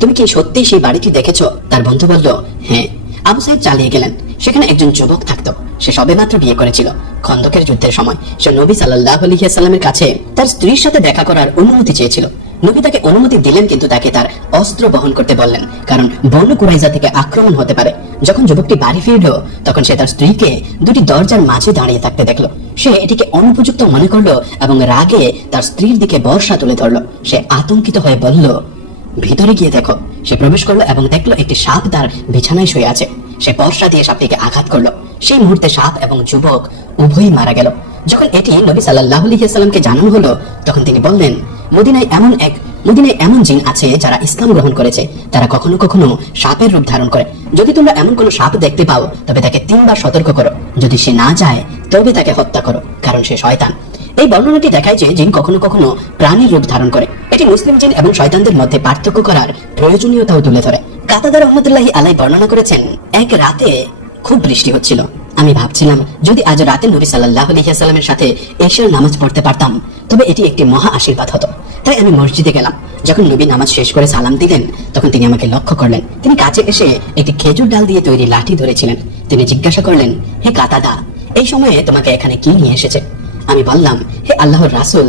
তুমি কি সত্যি সেই বাড়িটি দেখেছো? তার বন্ধু বলল, হ্যাঁ। আবু সাঈদ চালিয়ে গেলেন। সেখানে একজন যুবক থাকতো। সে সবেমাত্র বিয়ে করেছিল। খন্দকের যুদ্ধের সময় সে নবী সাল্লাল্লাহু আলাইহি ওয়াসাল্লামের কাছে তার স্ত্রীর সাথে দেখা করার অনুমতি চেয়েছিল। নবী তাকে অনুমতি দিলেন, কিন্তু তাকে তার অস্ত্র বহন করতে বললেন, কারণ বনু কুরাইজা থেকে আক্রমণ হতে পারে। যখন যুবকটি বাড়ি ফিরল তখন সে তার স্ত্রীকে দুটি দরজার মাঝে দাঁড়িয়ে থাকতে দেখলো। সে এটিকে অনুপযুক্ত মনে করলো এবং রাগে তার স্ত্রীর দিকে বর্ষা তুলে ধরলো। সে আতঙ্কিত হয়ে বলল, ভিতরে গিয়ে দেখো। সে প্রবেশ করলো এবং দেখলো একটি সাপ তার বিছানায় শুয়ে আছে। সে বর্ষা দিয়ে সাপটিকে আঘাত করলো। সেই মুহূর্তে সাপ এবং যুবক উভয়ই মারা গেল। যখন এটি নবী সাল্লাল্লাহু আলাইহি ওয়াসাল্লামকে জানানো হলো তখন তিনি বললেন, মদিনায় এমন জিন আছে যারা ইসলাম গ্রহণ করেছে। তারা কখনো কখনো সাপের রূপ ধারণ করে। যদি তোমরা এমন কোনো সাপ দেখতে পাও তবে তাকে 3 বার সতর্ক করো। যদি সে না যায় তবে তাকে হত্যা করো, কারণ সে শয়তান। এই বর্ণনাটি দেখায় যে জিন কখনো কখনো প্রাণীর রূপ ধারণ করে। এটি মুসলিম জিন এবং শয়তানদের মধ্যে পার্থক্য করার প্রয়োজনীয়তাও তুলে ধরে। কাতাদা রাহমাতুল্লাহি আলাইহি বর্ণনা করেছেন, এক রাতে খুব বৃষ্টি হচ্ছিল। আমি ভাবছিলাম যদি আজ রাতে নবী সাল্লাল্লাহু আলাইহি ওয়াসাল্লামের সাথে এশার নামাজ পড়তে পারতাম তবে এটি একটি মহা আশীর্বাদ হতো। তাই আমি মসজিদে গেলাম। যখন নবী নামাজ শেষ করে সালাম দিলেন, তখন তিনি আমাকে লক্ষ্য করলেন। তিনি কাছে এসে একটি খেজুর ডাল দিয়ে তৈরি লাঠি ধরেছিলেন। তিনি জিজ্ঞাসা করলেন, হে কাতাদা, এই সময়ে তোমাকে এখানে কি নিয়ে এসেছে? আমি বললাম, হে আল্লাহর রাসূল,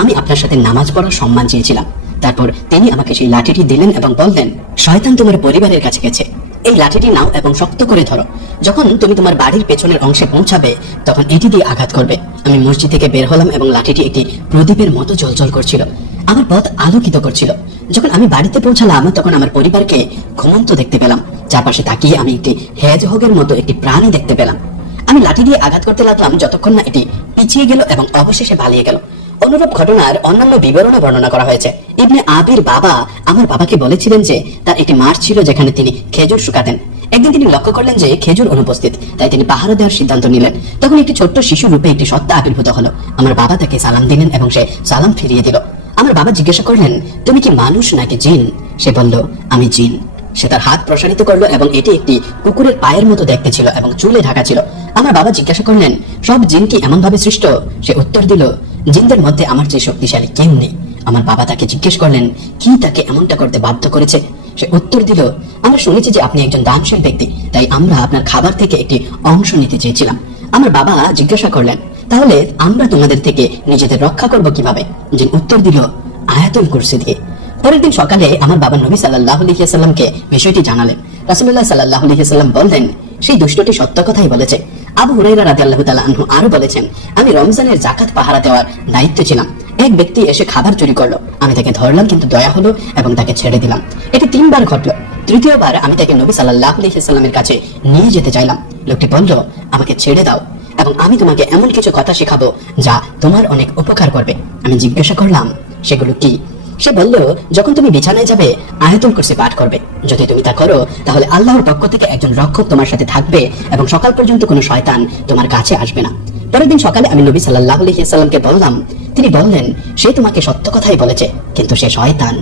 আমি আপনার সাথে নামাজ পড়ার সম্মান চেয়েছিলাম। তারপর তিনি আমাকে সেই লাঠিটি দিলেন এবং বললেন, শয়তান তোমার পরিবারের কাছে গেছে, এই লাঠিটি নাও এবং শক্ত করে ধরো। যখন তুমি তোমার বাড়ির পেছনের অংশে পৌঁছাবে, তখন এটি দিয়ে আঘাত করবে। আমি মসজিদ থেকে বের হলাম এবং লাঠিটি একটি প্রদীপের মতো জ্বলজ্বল করছিল, আমার পথ আলোকিত করছিল। যখন আমি বাড়িতে পৌঁছালাম, তখন আমার পরিবারকে ঘুমন্ত দেখতে পেলাম। চারপাশে তাকিয়ে আমি একটি হেজহগের মতো একটি প্রাণী দেখতে পেলাম। আমি লাঠি দিয়ে আঘাত করতে লাগলাম যতক্ষণ না এটি পিছিয়ে গেল এবং অবশেষে পালিয়ে গেল। অনুরূপ ঘটনার অন্যান্য বিবরণও বর্ণনা করা হয়েছে। ইবনে আবির বাবা আমার বাবাকে বলেছিলেন যে তার একটি মাঠ ছিল যেখানে তিনি খেজুর শুকাতেন। একদিন তিনি লক্ষ্য করলেন যে খেজুর অনুপস্থিত, তাই তিনি পাহারা দেওয়ার সিদ্ধান্ত নিলেন। তখন একটি ছোট্ট শিশু রূপে একটি সত্তা আবির্ভূত হলো। আমার বাবা তাকে সালাম দিলেন এবং সে সালাম ফিরিয়ে দিল। আমার বাবা জিজ্ঞাসা করলেন, তুমি কি মানুষ নাকি জিন? সে বলল, আমি জিন। সে তার হাত প্রসারিত করলো এবং এটি একটি কুকুরের পায়ের মতো দেখতে ছিল এবং চুলে ঢাকা ছিল। আমার বাবা জিজ্ঞাসা করলেন, সব জিন কি এমন ভাবে সৃষ্ট? সে উত্তর দিল, জিনদের মধ্যে আমার চেয়ে শক্তিশালী কেউ নেই। আমার বাবা তাকে জিজ্ঞেস করলেন, কি তাকে এমনটা করতে বাধ্য করেছে? সে উত্তর দিল, আমরা শুনেছি যে আপনি একজন দানশীল ব্যক্তি, তাই আমরা আপনার খাবার থেকে একটি অংশ নিতে চেয়েছিলাম। আমার বাবা জিজ্ঞাসা করলেন, তাহলে আমরা তোমাদের থেকে নিজেদের রক্ষা করব কিভাবে? জিন উত্তর দিল, আয়াতুল কুরসি দিয়ে। পরের দিন সকালে আমার বাবা নবী সাল্লাল্লাহু আলাইহি ওয়াসাল্লামকে বিষয়টি জানালেন। রাসূলুল্লাহ সাল্লাল্লাহু আলাইহি ওয়াসাল্লাম বললেন, সেই দুষ্টটি সত্য কথাই বলেছে। আবু হুরায়রা রাদিয়াল্লাহু তাআলা আনহু আরো বলেছেন, আমি রমজানের যাকাত পাহারা দেওয়ার দায়িত্বে ছিলাম। এক ব্যক্তি এসে খাবার চুরি করলো, আমি তাকে ধরলাম, কিন্তু দয়া হলো এবং তাকে ছেড়ে দিলাম। এটি 3 বার ঘটলো। তৃতীয়বার আমি তাকে নবী সাল্লাল্লাহু আলাইহি ওয়াসাল্লামের কাছে নিয়ে যেতে চাইলাম। লোকটি বলল, আমাকে ছেড়ে দাও এবং আমি তোমাকে এমন কিছু কথা শেখাবো যা তোমার অনেক উপকার করবে। আমি জিজ্ঞাসা করলাম, সেগুলো কি? সে বলল, যখন তুমি বিছানায় যাবে আয়াতুল কুরসি পাঠ করবে। যদি তুমি তা করো, তাহলে আল্লাহর পক্ষ থেকে একজন রক্ষক তোমার সাথে থাকবে এবং সকাল পর্যন্ত কোনো শয়তান তোমার কাছে আসবে না। পরের দিন সকালে আমি নবী সাল্লাল্লাহু আলাইহি ওয়াসাল্লামকে বললাম। তিনি বললেন, সে তোমাকে সত্য কথাই বলেছে, কিন্তু সে শয়তান।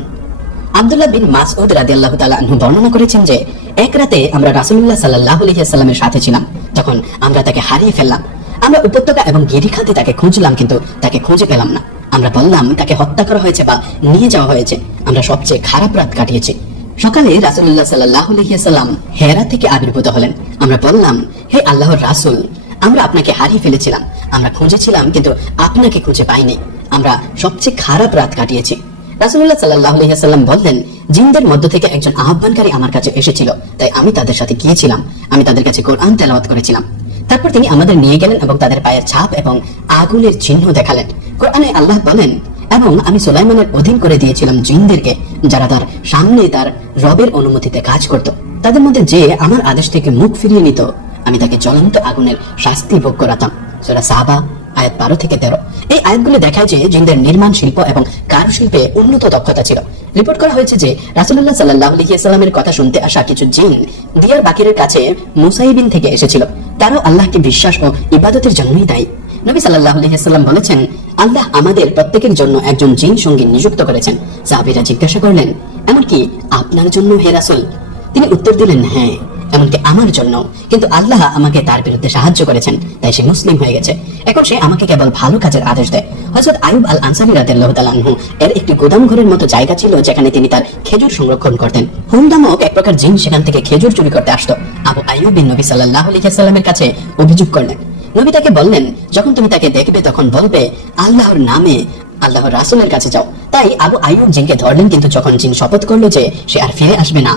আব্দুল্লাহ বিন মাসউদ রাদিয়াল্লাহু তাআলা আনহু বর্ণনা করেছেন যে এক রাতে আমরা রাসূলুল্লাহ সাল্লাল্লাহু আলাইহি ওয়াসাল্লামের সাথে ছিলাম। তখন আমরা তাকে হারিয়ে ফেললাম। আমরা উপত্যকা এবং গিরিখাতে তাকে খুঁজলাম, কিন্তু তাকে খুঁজে পেলাম না। আমরা বললাম, তাকে হত্যা করা হয়েছে বা নিয়ে যাওয়া হয়েছে। আমরা সবচেয়ে খারাপ রাত কাটিয়েছি। সকালে রাসূলুল্লাহ সাল্লাল্লাহু আলাইহি ওয়াসাল্লাম হেরা থেকে আবির্ভূত হলেন। আমরা বললাম, হে আল্লাহর রাসূল, আমরা আপনাকে হারিয়ে ফেলেছিলাম। আমরা খুঁজেছিলাম, কিন্তু আপনাকে খুঁজে পাইনি। আমরা সবচেয়ে খারাপ রাত কাটিয়েছি। রাসূলুল্লাহ সাল্লাল্লাহু আলাইহি ওয়াসাল্লাম বললেন, জিনদের মধ্য থেকে একজন আহ্বানকারী আমার কাছে এসেছিল, তাই আমি তাদের সাথে গিয়েছিলাম। আমি তাদের কাছে কোরআন তেলাওয়াত করেছিলাম। তারপর তিনি আমাদের নিয়ে গেলেন এবং তাদের পায়ের ছাপ এবং আগুনের চিহ্ন দেখালেন। কোরআনে আল্লাহ বলেন, এবং আমি সুলাইমানের অধীন করে দিয়েছিলাম জিনদেরকে, যারা তার সামনে তার রবের অনুমতিতে কাজ করত। তাদের মধ্যে যে আমার আদেশ থেকে মুখ ফিরিয়ে নিত, আমি তাকে জ্বলন্ত আগুনের শাস্তি ভোগ করাতাম। সূরা সাবা আয়াত 12 থেকে 13। এই আয়াতগুলো দেখায় যে জিনদের নির্মাণ শিল্প এবং কারুশিল্পে উন্নত দক্ষতা ছিল। রিপোর্ট করা হয়েছে যে রাসূলুল্লাহ সাল্লাল্লাহু আলাইহি ওয়াসাল্লামের কথা শুনতে আসা কিছু জিন দিয়ার বাকিরের কাছে মুসাইবিন থেকে এসেছিল। তারাও আল্লাহকে বিশ্বাস ও ইবাদতের জন্যই দায়ী। নবী সাল্লাল্লাহু আলাইহি ওয়াসাল্লাম বলেছেন, আল্লাহ আমাদের প্রত্যেকের জন্য একজন জিন সঙ্গী নিযুক্ত করেছেন। সাহাবীরা জিজ্ঞাসা করলেন, এমনকি আপনার জন্য হে রাসূল? তিনি উত্তর দিলেন, হ্যাঁ, এমনকি আমার জন্য, কিন্তু আল্লাহ আমাকে তার বিরুদ্ধে সাহায্য করেছেন, তাই সে মুসলিম হয়ে গেছে। এখন সে আমাকে কেবল ভালো কাজের আদেশ দেয়। হযরত আইয়ুব আল আনসারী রাদিয়াল্লাহু তাআলা আনহু এর একটি গোদাম ঘরের মতো জায়গা ছিল যেখানে তিনি তার খেজুর সংরক্ষণ করতেন। হুম নামক এক প্রকার জিন সেখান থেকে খেজুর চুরি করতে আসতো। আবু আইয়ুব বিন নবী সাল্লাল্লাহু আলাইহি ওয়াসাল্লামের কাছে অভিযোগ করলেন। নবী তাকে বললেন, যখন তুমি তাকে দেখবে তখন বলবে, আল্লাহর নামে আল্লাহর রাসূলের কাছে যাও। তাই আবু আইয়ুব জিনকে ধরলেন, কিন্তু যখন জিন শপথ করলো যে সে আর ফিরে আসবে না,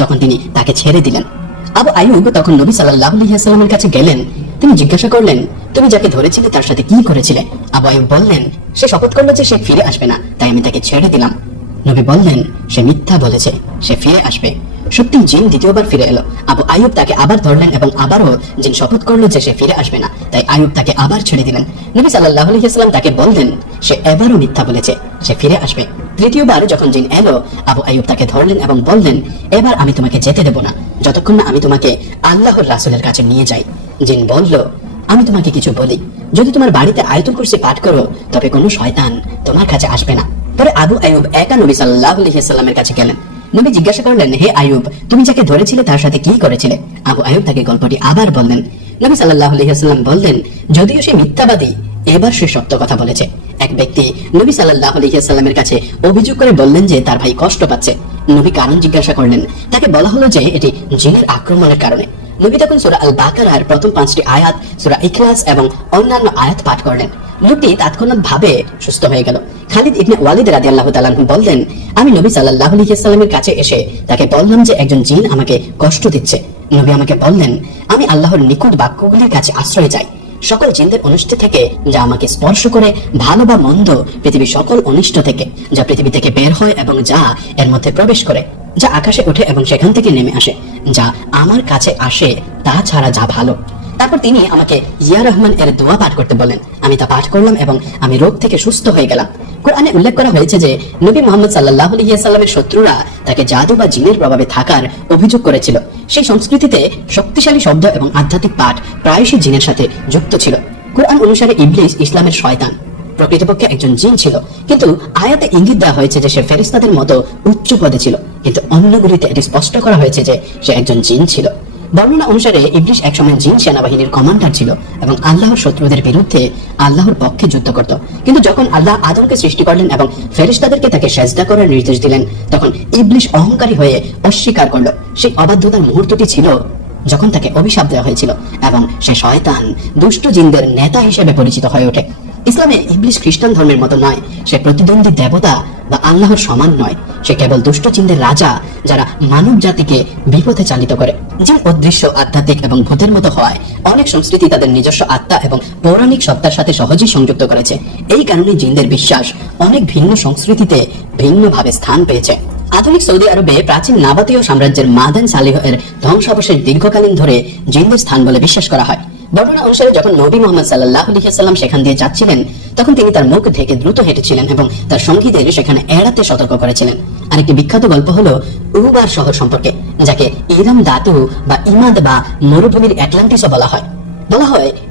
তখন তিনি তাকে ছেড়ে দিলেন। আবু আইয়ুব তখন নবী সাল্লাল্লাহু আলাইহি ওয়াসাল্লামের কাছে গেলেন। তিনি জিজ্ঞাসা করলেন, তুমি যাকে ধরেছিলে তার সাথে কি করেছিলে? আবু আইয়ুব বললেন, সে শপথ করলো যে সে ফিরে আসবে না, তাই আমি তাকে ছেড়ে দিলাম। নবী বললেন, সে মিথ্যা বলেছে, সে ফিরে আসবে। সত্যি জিন দ্বিতীয়বার ফিরে এলো। আবু আইয়ুব তাকে আবার ধরলেন এবং আবারও জিন শপথ করলো যে সে ফিরে আসবে না, তাই আইয়ুব তাকে আবার ছেড়ে দিলেন। নবী সাল্লাল্লাহু আলাইহি ওয়াসাল্লাম তাকে বললেন, সে এবারও মিথ্যা বলেছে, সে ফিরে আসবে। তৃতীয়বার যখন জিন এলো, আবু আইয়ুব তাকে ধরলেন এবং বললেন, এবার আমি তোমাকে যেতে দেব না যতক্ষণ না আমি তোমাকে আল্লাহর রাসূলের কাছে নিয়ে যাই। জিন বলল, আমি তোমাকে কিছু বলি, যদি তোমার বাড়িতে আয়াতুল কুরসি পাঠ করো তবে কোনো শয়তান তোমার কাছে আসবে না। পরে আবু আইয়ুব একা নবী সাল্লাল্লাহু আলাইহি ওয়াসাল্লামের কাছে গেলেন। নবী জিজ্ঞাসা করলেন, হে আইয়ুব, তুমি যাকে ধরেছিলে তার সাথে কি করেছিলে? আবু আইয়ুব তাকে গল্পটি আবার বললেন। নবী সাল্লাল্লাহু আলাইহি ওয়াসাল্লাম বললেন, যদিও সে মিথ্যাবাদী, এবার সে সত্য কথা বলেছে। এক ব্যক্তি নবী সাল্লাল্লাহু আলাইহি ওয়াসাল্লামের কাছে অভিযোগ করে বললেন যে তার ভাই কষ্ট পাচ্ছে। নবী কারণ জিজ্ঞাসা করলেন। তাকে বলা হলো যে এটি জিনের আক্রমণের কারণে। নবী তখন সূরা আল বাকারার প্রথম 5টি আয়াত, সূরা ইখলাস এবং অন্যান্য আয়াত পাঠ করলেন। লোকটি তাৎক্ষণিকভাবে সুস্থ হয়ে গেল। খালিদ ইবনে ওয়ালিদ রাদিয়াল্লাহু তাআলা আনহু বললেন, আমি নবী সাল্লাল্লাহু আলাইহি ওয়াসাল্লামের কাছে এসে তাকে বললাম যে একজন জিন আমাকে কষ্ট দিচ্ছে। নবী আমাকে বললেন, আমি আল্লাহর নিকট বাক্যগুলির কাছে আশ্রয় চাই সকল জিনদের অনিষ্ট থেকে, যা আমাকে স্পর্শ করে, ভালো বা মন্দ পৃথিবীর সকল অনিষ্ট থেকে, যা পৃথিবী থেকে বের হয় এবং যা এর মধ্যে প্রবেশ করে, যা আকাশে ওঠে এবং সেখান থেকে নেমে আসে, যা আমার কাছে আসে তা ছাড়া যা ভালো। তারপর তিনি আমাকে ইয়া রহমান এর দোয়া পাঠ করতে বলেন। আমি তা পাঠ করলাম এবং আমি রোগ থেকে সুস্থ হয়ে গেলাম। কোরআনে উল্লেখ করা হয়েছে যে নবী মুহাম্মদ সাল্লাল্লাহু আলাইহি ওয়াসাল্লামের শত্রুরা তাকে জাদু বা জিনের প্রভাবে থাকার অভিযোগ করেছিল। সেই সংস্কৃতিতে শক্তিশালী শব্দ এবং আধ্যাত্মিক পাঠ প্রায়শই জিনের সাথে যুক্ত ছিল। কোরআন অনুসারে ইবলিস ইসলামের শয়তান, প্রকৃতপক্ষে একজন জিন ছিল, কিন্তু আয়াতে ইঙ্গিত দেওয়া হয়েছে যে সে ফেরেশতাদের মতো উচ্চ পদে ছিল, কিন্তু অন্যগুলিতে এটি স্পষ্ট করা হয়েছে যে সে একজন জিন ছিল। বর্ণনা অনুসারে ইবলিস একসময় জিন সেনাবাহিনীর কমান্ডার ছিল এবং আল্লাহর শত্রুদের বিরুদ্ধে আল্লাহর পক্ষে যুদ্ধ করত। কিন্তু যখন আল্লাহ আদমকে সৃষ্টি করলেন এবং ফেরেশতাদেরকে তাকে সেজদা করার নির্দেশ দিলেন, তখন ইবলিস অহংকারী হয়ে অস্বীকার করল। সেই অবাধ্যতার মুহূর্তটি ছিল যখন তাকে অভিশাপ দেওয়া হয়েছিল এবং সে শয়তান, দুষ্ট জিনদের নেতা হিসেবে পরিচিত হয়ে ওঠে। ইসলামে ইবলিস খ্রিস্টান ধর্মের মতো নয়, সে প্রতিদ্বন্দ্বী দেবতা বা আল্লাহর সমান নয়। সে কেবল দুষ্ট জিনদের রাজা, যারা মানব জাতিকে বিপথে চালিত করে। জিন অদৃশ্য, আধ্যাত্মিক এবং ভূতের মতো হয়। অনেক সংস্কৃতি তাদের নিজস্ব আত্মা এবং পৌরাণিক সত্তার সাথে সহজেই সংযুক্ত করেছে। এই কারণে জিনদের বিশ্বাস অনেক ভিন্ন সংস্কৃতিতে ভিন্নভাবে স্থান পেয়েছে। আধুনিক সৌদি আরবে প্রাচীন নাবাতীয় সাম্রাজ্যের মাদান সালিহ এর ধ্বংসাবশেষ দীর্ঘকালীন ধরে জিনদের স্থান বলে বিশ্বাস করা হয়। বর্ণনা অনুসারে যখন নবী মুহাম্মদ সাল্লাল্লাহু আলাইহি ওয়াসাল্লাম সেখান দিয়ে যাচ্ছিলেন, তখন তিনি তার মুখ ঢেকে দ্রুত হেঁটেছিলেন এবং তার সঙ্গীদের সেখানে এড়াতে সতর্ক করেছিলেন। আরেকটি বিখ্যাত গল্প হলো উবার শহর সম্পর্কে, যাকে ইরাম দাতু বা ইমাদ বা মরুভূমির অ্যাটলান্টিসও বলা হয়।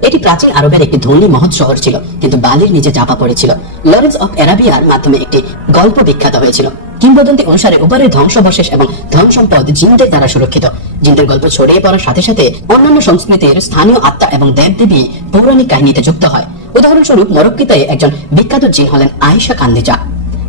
এটি প্রাচীন আরবের একটি ধনী মহৎ শহর ছিল, কিন্তু বালির নিচে চাপা পড়েছিল। লরেন্স অফ অ্যারাবিয়ার মাধ্যমে একটি গল্প বিখ্যাত হয়েছিল। কিংবদন্তি অনুসারে উবারের ধ্বংসাবশেষ এবং ধন সম্পদ জিনদের দ্বারা সুরক্ষিত। জিনদের গল্প ছড়িয়ে পড়ার সাথে সাথে অন্যান্য সংস্কৃতির স্থানীয় আত্মা এবং দেবদেবী পৌরাণিক কাহিনীতে যুক্ত হয়। উদাহরণস্বরূপ মরক্কোতে একজন বিখ্যাত জিন হলেন আয়েশা কান্দিজা।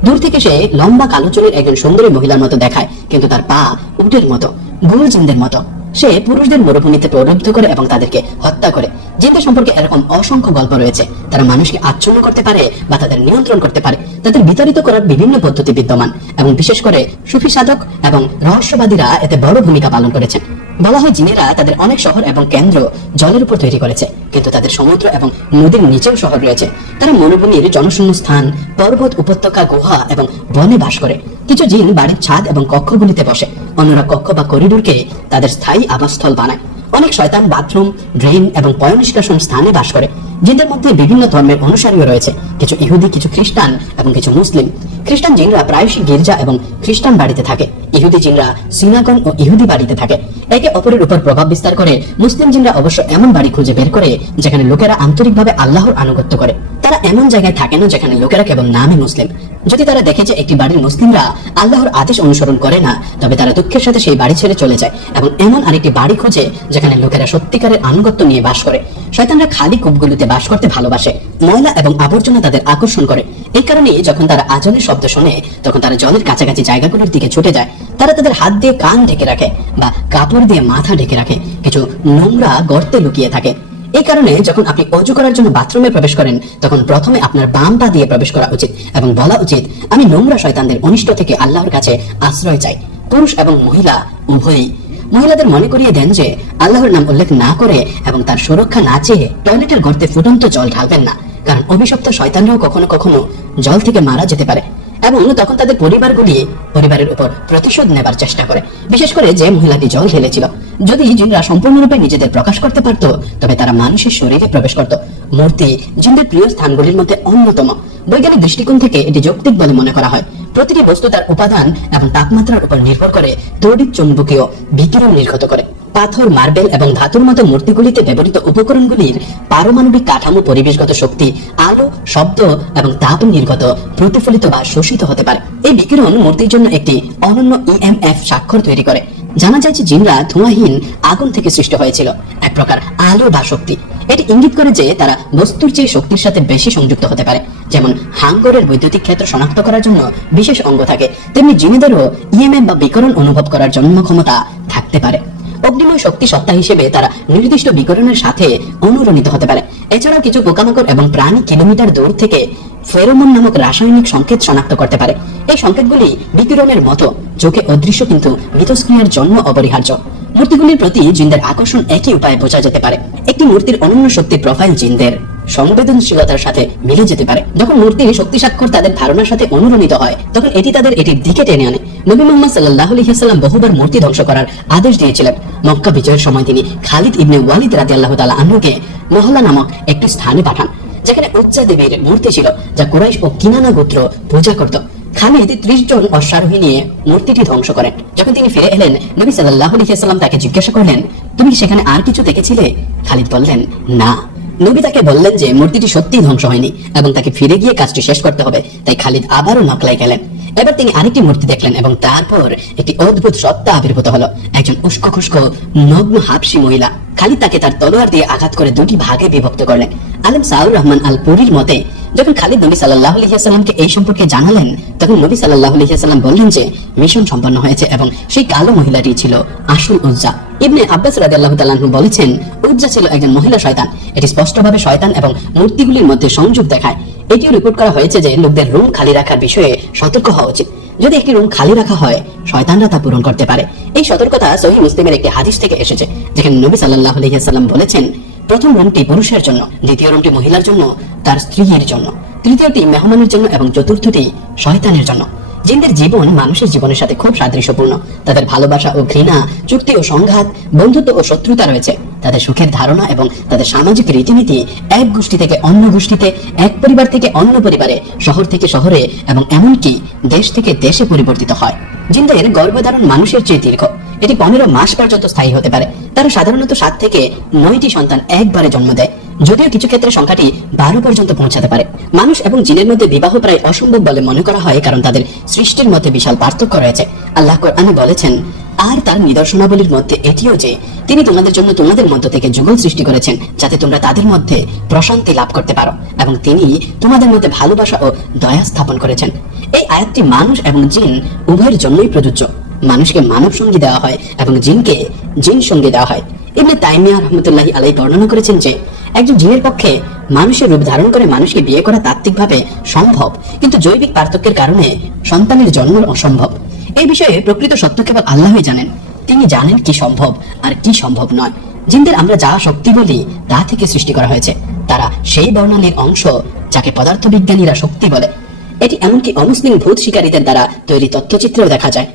দূর থেকে সে লম্বা কালো চুলের একজন সুন্দরী মহিলার মতো দেখায়, কিন্তু তার পা উটের মতো, গুল জিনদের মতো। সে পুরুষদের মরুভূমিতে প্রলুব্ধ করে এবং তাদেরকে হত্যা করে। জিনদের সম্পর্কে এরকম অসংখ্য গল্প রয়েছে। তারা মানুষকে আচ্ছন্ন করতে পারে বা তাদের নিয়ন্ত্রণ করতে পারে। তাদের বিতাড়িত করার বিভিন্ন পদ্ধতি বিদ্যমান এবং বিশেষ করে সুফি সাধক এবং রহস্যবাদীরা এতে বড় ভূমিকা পালন করেছেন। বলা হয় জিনেরা তাদের অনেক শহর এবং কেন্দ্র জলের উপর তৈরি করেছে, কিন্তু তাদের সমুদ্র এবং নদীর নিচেও শহর রয়েছে। তারা মরুভূমির জনশূন্য স্থান, পর্বত, উপত্যকা, গুহা এবং বনে বাস করে। কিছু জিন বাড়ির ছাদ এবং কক্ষগুলিতে বসে, অন্যরা কক্ষ বা করিডোরকে তাদের স্থায়ী আবাসস্থল বানায়। অনেক শয়তান বাথরুম, ড্রেন এবং পয় নিষ্কাশন স্থানে বাস করে। জিনদের মধ্যে বিভিন্ন ধর্মের অনুসারীও রয়েছে, কিছু ইহুদি, কিছু খ্রিস্টান এবং কিছু মুসলিম। খ্রিস্টান জিনরা প্রায়শই গির্জা এবং খ্রিস্টান বাড়িতে থাকে। ইহুদি জিনরা সিনাগন ও ইহুদি বাড়িতে থাকে, একে অপরের উপর প্রভাব বিস্তার করে। মুসলিম জিনরা অবশ্য এমন বাড়ি খুঁজে বের করে যেখানে লোকেরা আন্তরিকভাবে আল্লাহর আনুগত্য করে। তারা এমন জায়গায় থাকে না যেখানে লোকেরা কেবল নামে মুসলিম। যদি তারা দেখে যে একটি বাড়ির মুসলিমরা আল্লাহর আদেশ অনুসরণ করে না, তবে তারা দুঃখের সাথে সেই বাড়ি ছেড়ে চলে যায় এবং এমন আরেকটি বাড়ি খুঁজে যেখানে লোকেরা সত্যিকারের আনুগত্য নিয়ে বাস করে। শয়তানরা খালি কূপগুলোতে বাস করতে ভালোবাসে। ময়লা এবং আবর্জনা তাদের আকর্ষণ করে। এই কারণে যখন তারা আজানের শব্দ শোনে, তখন তারা জলের কাছাকাছি জায়গাগুলোর দিকে ছুটে যায়। তারা তাদের হাত দিয়ে কান ঢেকে রাখে বা কাপড় দিয়ে মাথা ঢেকে রাখে, কিছু নোংরা গর্তে লুকিয়ে থাকে। এই কারণে যখন আপনি অজু করার জন্য বাথরুমে প্রবেশ করেন, তখন প্রথমে আপনার বাম পা দিয়ে প্রবেশ করা উচিত এবং বলা উচিত, আমি নোংরা শয়তানদের অনিষ্ট থেকে আল্লাহর কাছে আশ্রয় চাই। পুরুষ এবং মহিলা উভয়ই। মহিলাদের মনে করিয়ে দেন যে আল্লাহর নাম উল্লেখ না করে এবং তার সুরক্ষা না চেয়ে টয়লেটের গর্তে ফুটন্ত জল ঢালবেন না, কারণ অভিশপ্ত শয়তানরাও কখনো কখনো জল থেকে মারা যেতে পারে এবং তখন তাদের পরিবারের উপর প্রতিশোধ নেবার চেষ্টা করে, বিশেষ করে যে মহিলাটি জল ঢেলেছিল। যদি জিনরা সম্পূর্ণরূপে নিজেদের প্রকাশ করতে পারত, তবে তারা মানুষের শরীরে প্রবেশ করত। মূর্তি জিনদের প্রিয় স্থানগুলির মধ্যে অন্যতম। বৈজ্ঞানিক দৃষ্টিকোণ থেকে এটি যৌক্তিক বলে মনে করা হয়। প্রতিটি বস্তু তার উপাদান এবং তাপমাত্রার উপর নির্ভর করে তড়িৎ চুম্বকীয় বিকিরণ নির্গত করে। পাথর, মার্বেল এবং ধাতুর মতো মূর্তিগুলিতে ব্যবহৃত উপকরণগুলির পারমাণবিক কাঠামো, পরিবেশগত শক্তি, আলো, শব্দ এবং তাপ নির্গত, প্রতিফলিত বা শোষিত হতে পারে। এই বিকিরণ মূর্তির জন্য একটি অনন্য ইএমএফ স্বাক্ষর তৈরি করে। জানা যায় যে জিনরা ধোঁয়াহীন আগুন থেকে সৃষ্টি হয়েছিল, এক প্রকার আলো বা শক্তি। এটি ইঙ্গিত করে যে তারা বস্তুর চেয়ে শক্তির সাথে বেশি সংযুক্ত হতে পারে। যেমন হাঙ্গরের বৈদ্যুতিক ক্ষেত্র শনাক্ত করার জন্য বিশেষ অঙ্গ থাকে, তেমনি জিনেদেরও ইএমএফ বা বিকরণ অনুভব করার জন্ম ক্ষমতা থাকতে পারে। অগ্নিময় শক্তি সত্তা হিসেবে তারা নির্দিষ্ট বিকরণের সাথে অনুরণিত হতে পারে। এছাড়াও কিছু পোকামাকড় এবং প্রাণী কিলোমিটার দূর থেকে ফেরোমন নামক রাসায়নিক সংকেত শনাক্ত করতে পারে। এই সংকেতগুলি বিকিরণের মতো চোখে অদৃশ্য কিন্তু মিথস্ক্রিয়ার জন্য অপরিহার্য। মূর্তিগুলির প্রতি জিনদের আকর্ষণ একই উপায়ে বোঝা যেতে পারে। একটি মূর্তির অনন্য শক্তি প্রোফাইল জিনদের সংবেদনশীলতার সাথে মিলে যেতে পারে। যখন মূর্তির শক্তি স্বাক্ষর তাদের ধারণার সাথে অনুরণিত হয়, তখন এটি তাদের এটির দিকে টেনে আনে। নবী মুহাম্মদ সাল্লাল্লাহু আলাইহি ওয়াসাল্লাম বহুবার মূর্তি ধ্বংস করার আদেশ দিয়েছিলেন। মক্কা বিজয়ের সময় তিনি খালিদ ইবনে ওয়ালিদ রাদিয়াল্লাহু তাআলা আনহুকে মহল্লা নামক একটি স্থানে পাঠান, যেখানে উজ্জা দেবীর মূর্তি ছিল, যা কুরাইশ ও কিনানা গোত্র পূজা করত। খালিদ 30 জন অশ্বারোহী নিয়ে মূর্তিটি ধ্বংস করেন। যখন তিনি ফিরে এলেন, নবী সাল্লাল্লাহু আলাইহি ওয়াসাল্লাম তাকে জিজ্ঞাসা করলেন, তুমি কি সেখানে আর কিছু দেখেছিলে? খালিদ বললেন, না। নবী তাকে বললেন যে মূর্তিটি সত্যিই ধ্বংস হয়নি এবং তাকে ফিরে গিয়ে কাজটি শেষ করতে হবে। তাই খালিদ আবারও নকলায় গেলেন। এবার তিনি আরেকটি মূর্তি দেখলেন এবং তারপর একটি অদ্ভুত সত্তা আবির্ভূত হলো, একজন উস্কো খুস্কো নগ্ন হাবশী মহিলা। খালিদ তাকে তার তলোয়ার দিয়ে আঘাত করে দুটি ভাগে বিভক্ত করলেন। আলেম সাউর রহমান আল পুরীর মতে, যখন খালিদ নবী সাল্লাল্লাহু আলাইহি ওয়াসাল্লামকে এই সম্পর্কে জানালেন, তখন নবী সাল্লাল্লাহু আলাইহি ওয়াসাল্লাম বললেন যে মিশন সম্পন্ন হয়েছে এবং সেই কালো মহিলাটি ছিল আসল উজ্জা। ইবনে আব্বাস রাদিয়াল্লাহু তাআলা আনহু বলেছেন, উজ্জা ছিল একজন মহিলা শয়তান। এটি স্পষ্টভাবে শয়তান এবং মূর্তিগুলির মধ্যে সংযোগ দেখায়। এটিও রিপোর্ট করা হয়েছে যে লোকদের রুম খালি রাখার বিষয়ে সতর্ক হওয়া উচিত। যদি একটি রুম খালি রাখা হয়, শয়তানরা তা পূরণ করতে পারে। এই সতর্কতা সহিহ মুসলিমের একটি হাদিস থেকে এসেছে, যেখানে নবী সাল্লাল্লাহু আলাইহি ওয়াসাল্লাম বলেছেন, প্রথম রুমটি পুরুষের জন্য, দ্বিতীয় রুমটি মহিলার জন্য তার স্ত্রীর জন্য, তৃতীয়টি মেহমানের জন্য এবং চতুর্থটি শয়তানের জন্য। জিনদের জীবন মানুষের জীবনের সাথে খুব সাদৃশ্যপূর্ণ। তাদের ভালোবাসা ও ঘৃণা, চুক্তি ও সংঘাত, বন্ধুত্ব ও শত্রুতা রয়েছে। তাদের সুখের ধারণা এবং তাদের সামাজিক রীতিনীতি এক গোষ্ঠী থেকে অন্য গোষ্ঠীতে, এক পরিবার থেকে অন্য পরিবারে, শহর থেকে শহরে এবং এমনকি দেশ থেকে দেশে পরিবর্তিত হয়। জিনদের গর্ভধারণ মানুষের চেয়ে দীর্ঘ। এটি 15 মাস পর্যন্ত স্থায়ী হতে পারে। তারা সাধারণত 7 থেকে 9টি সন্তান একবারে জন্ম দেয়, যদিও কিছু ক্ষেত্রে সংখ্যাটি 12 পর্যন্ত পৌঁছাতে পারে। মানুষ এবং জিনের মধ্যে বিবাহ প্রায় অসম্ভব বলে মনে করা হয়, কারণ তাদের সৃষ্টির মধ্যে বিশাল পার্থক্য রয়েছে। আল্লাহ কোরআনে বলেছেন, আর তার নিদর্শনাবলীর মধ্যে এটিও যে তিনি তোমাদের জন্য তোমাদের মধ্য থেকে যুগল সৃষ্টি করেছেন, যাতে তোমরা তাদের মধ্যে প্রশান্তি লাভ করতে পারো, এবং তিনি তোমাদের মধ্যে ভালোবাসা ও দয়া স্থাপন করেছেন। এই আয়াতটি মানুষ এবং জিন উভয়ের জন্যই প্রযোজ্য। মানুষকে মানব সঙ্গী দেওয়া হয় এবং জিনকে জিন সঙ্গী দেওয়া হয়। ইবনে তাইমিয়া রাহমাতুল্লাহি আলাইহি বর্ণনা করেছেন যে একজন জিনের পক্ষে মানুষের রূপ ধারণ করে মানুষকে বিয়ে করা তাত্ত্বিকভাবে সম্ভব, কিন্তু জৈবিক পার্থক্যের কারণে সন্তানের জন্ম অসম্ভব। এই বিষয়ে প্রকৃত সত্য কেবল আল্লাহই জানেন। তিনি জানেন কি সম্ভব আর কি সম্ভব নয়। জিনদের আমরা যা শক্তি বলি তা থেকে সৃষ্টি করা হয়েছে। তারা সেই বর্ণালীর অংশ যাকে পদার্থবিজ্ঞানীরা শক্তি বলে। এটি এমনকি অমুসলিম ভূত শিকারীদের দ্বারা তৈরি তথ্যচিত্রেও দেখা যায়।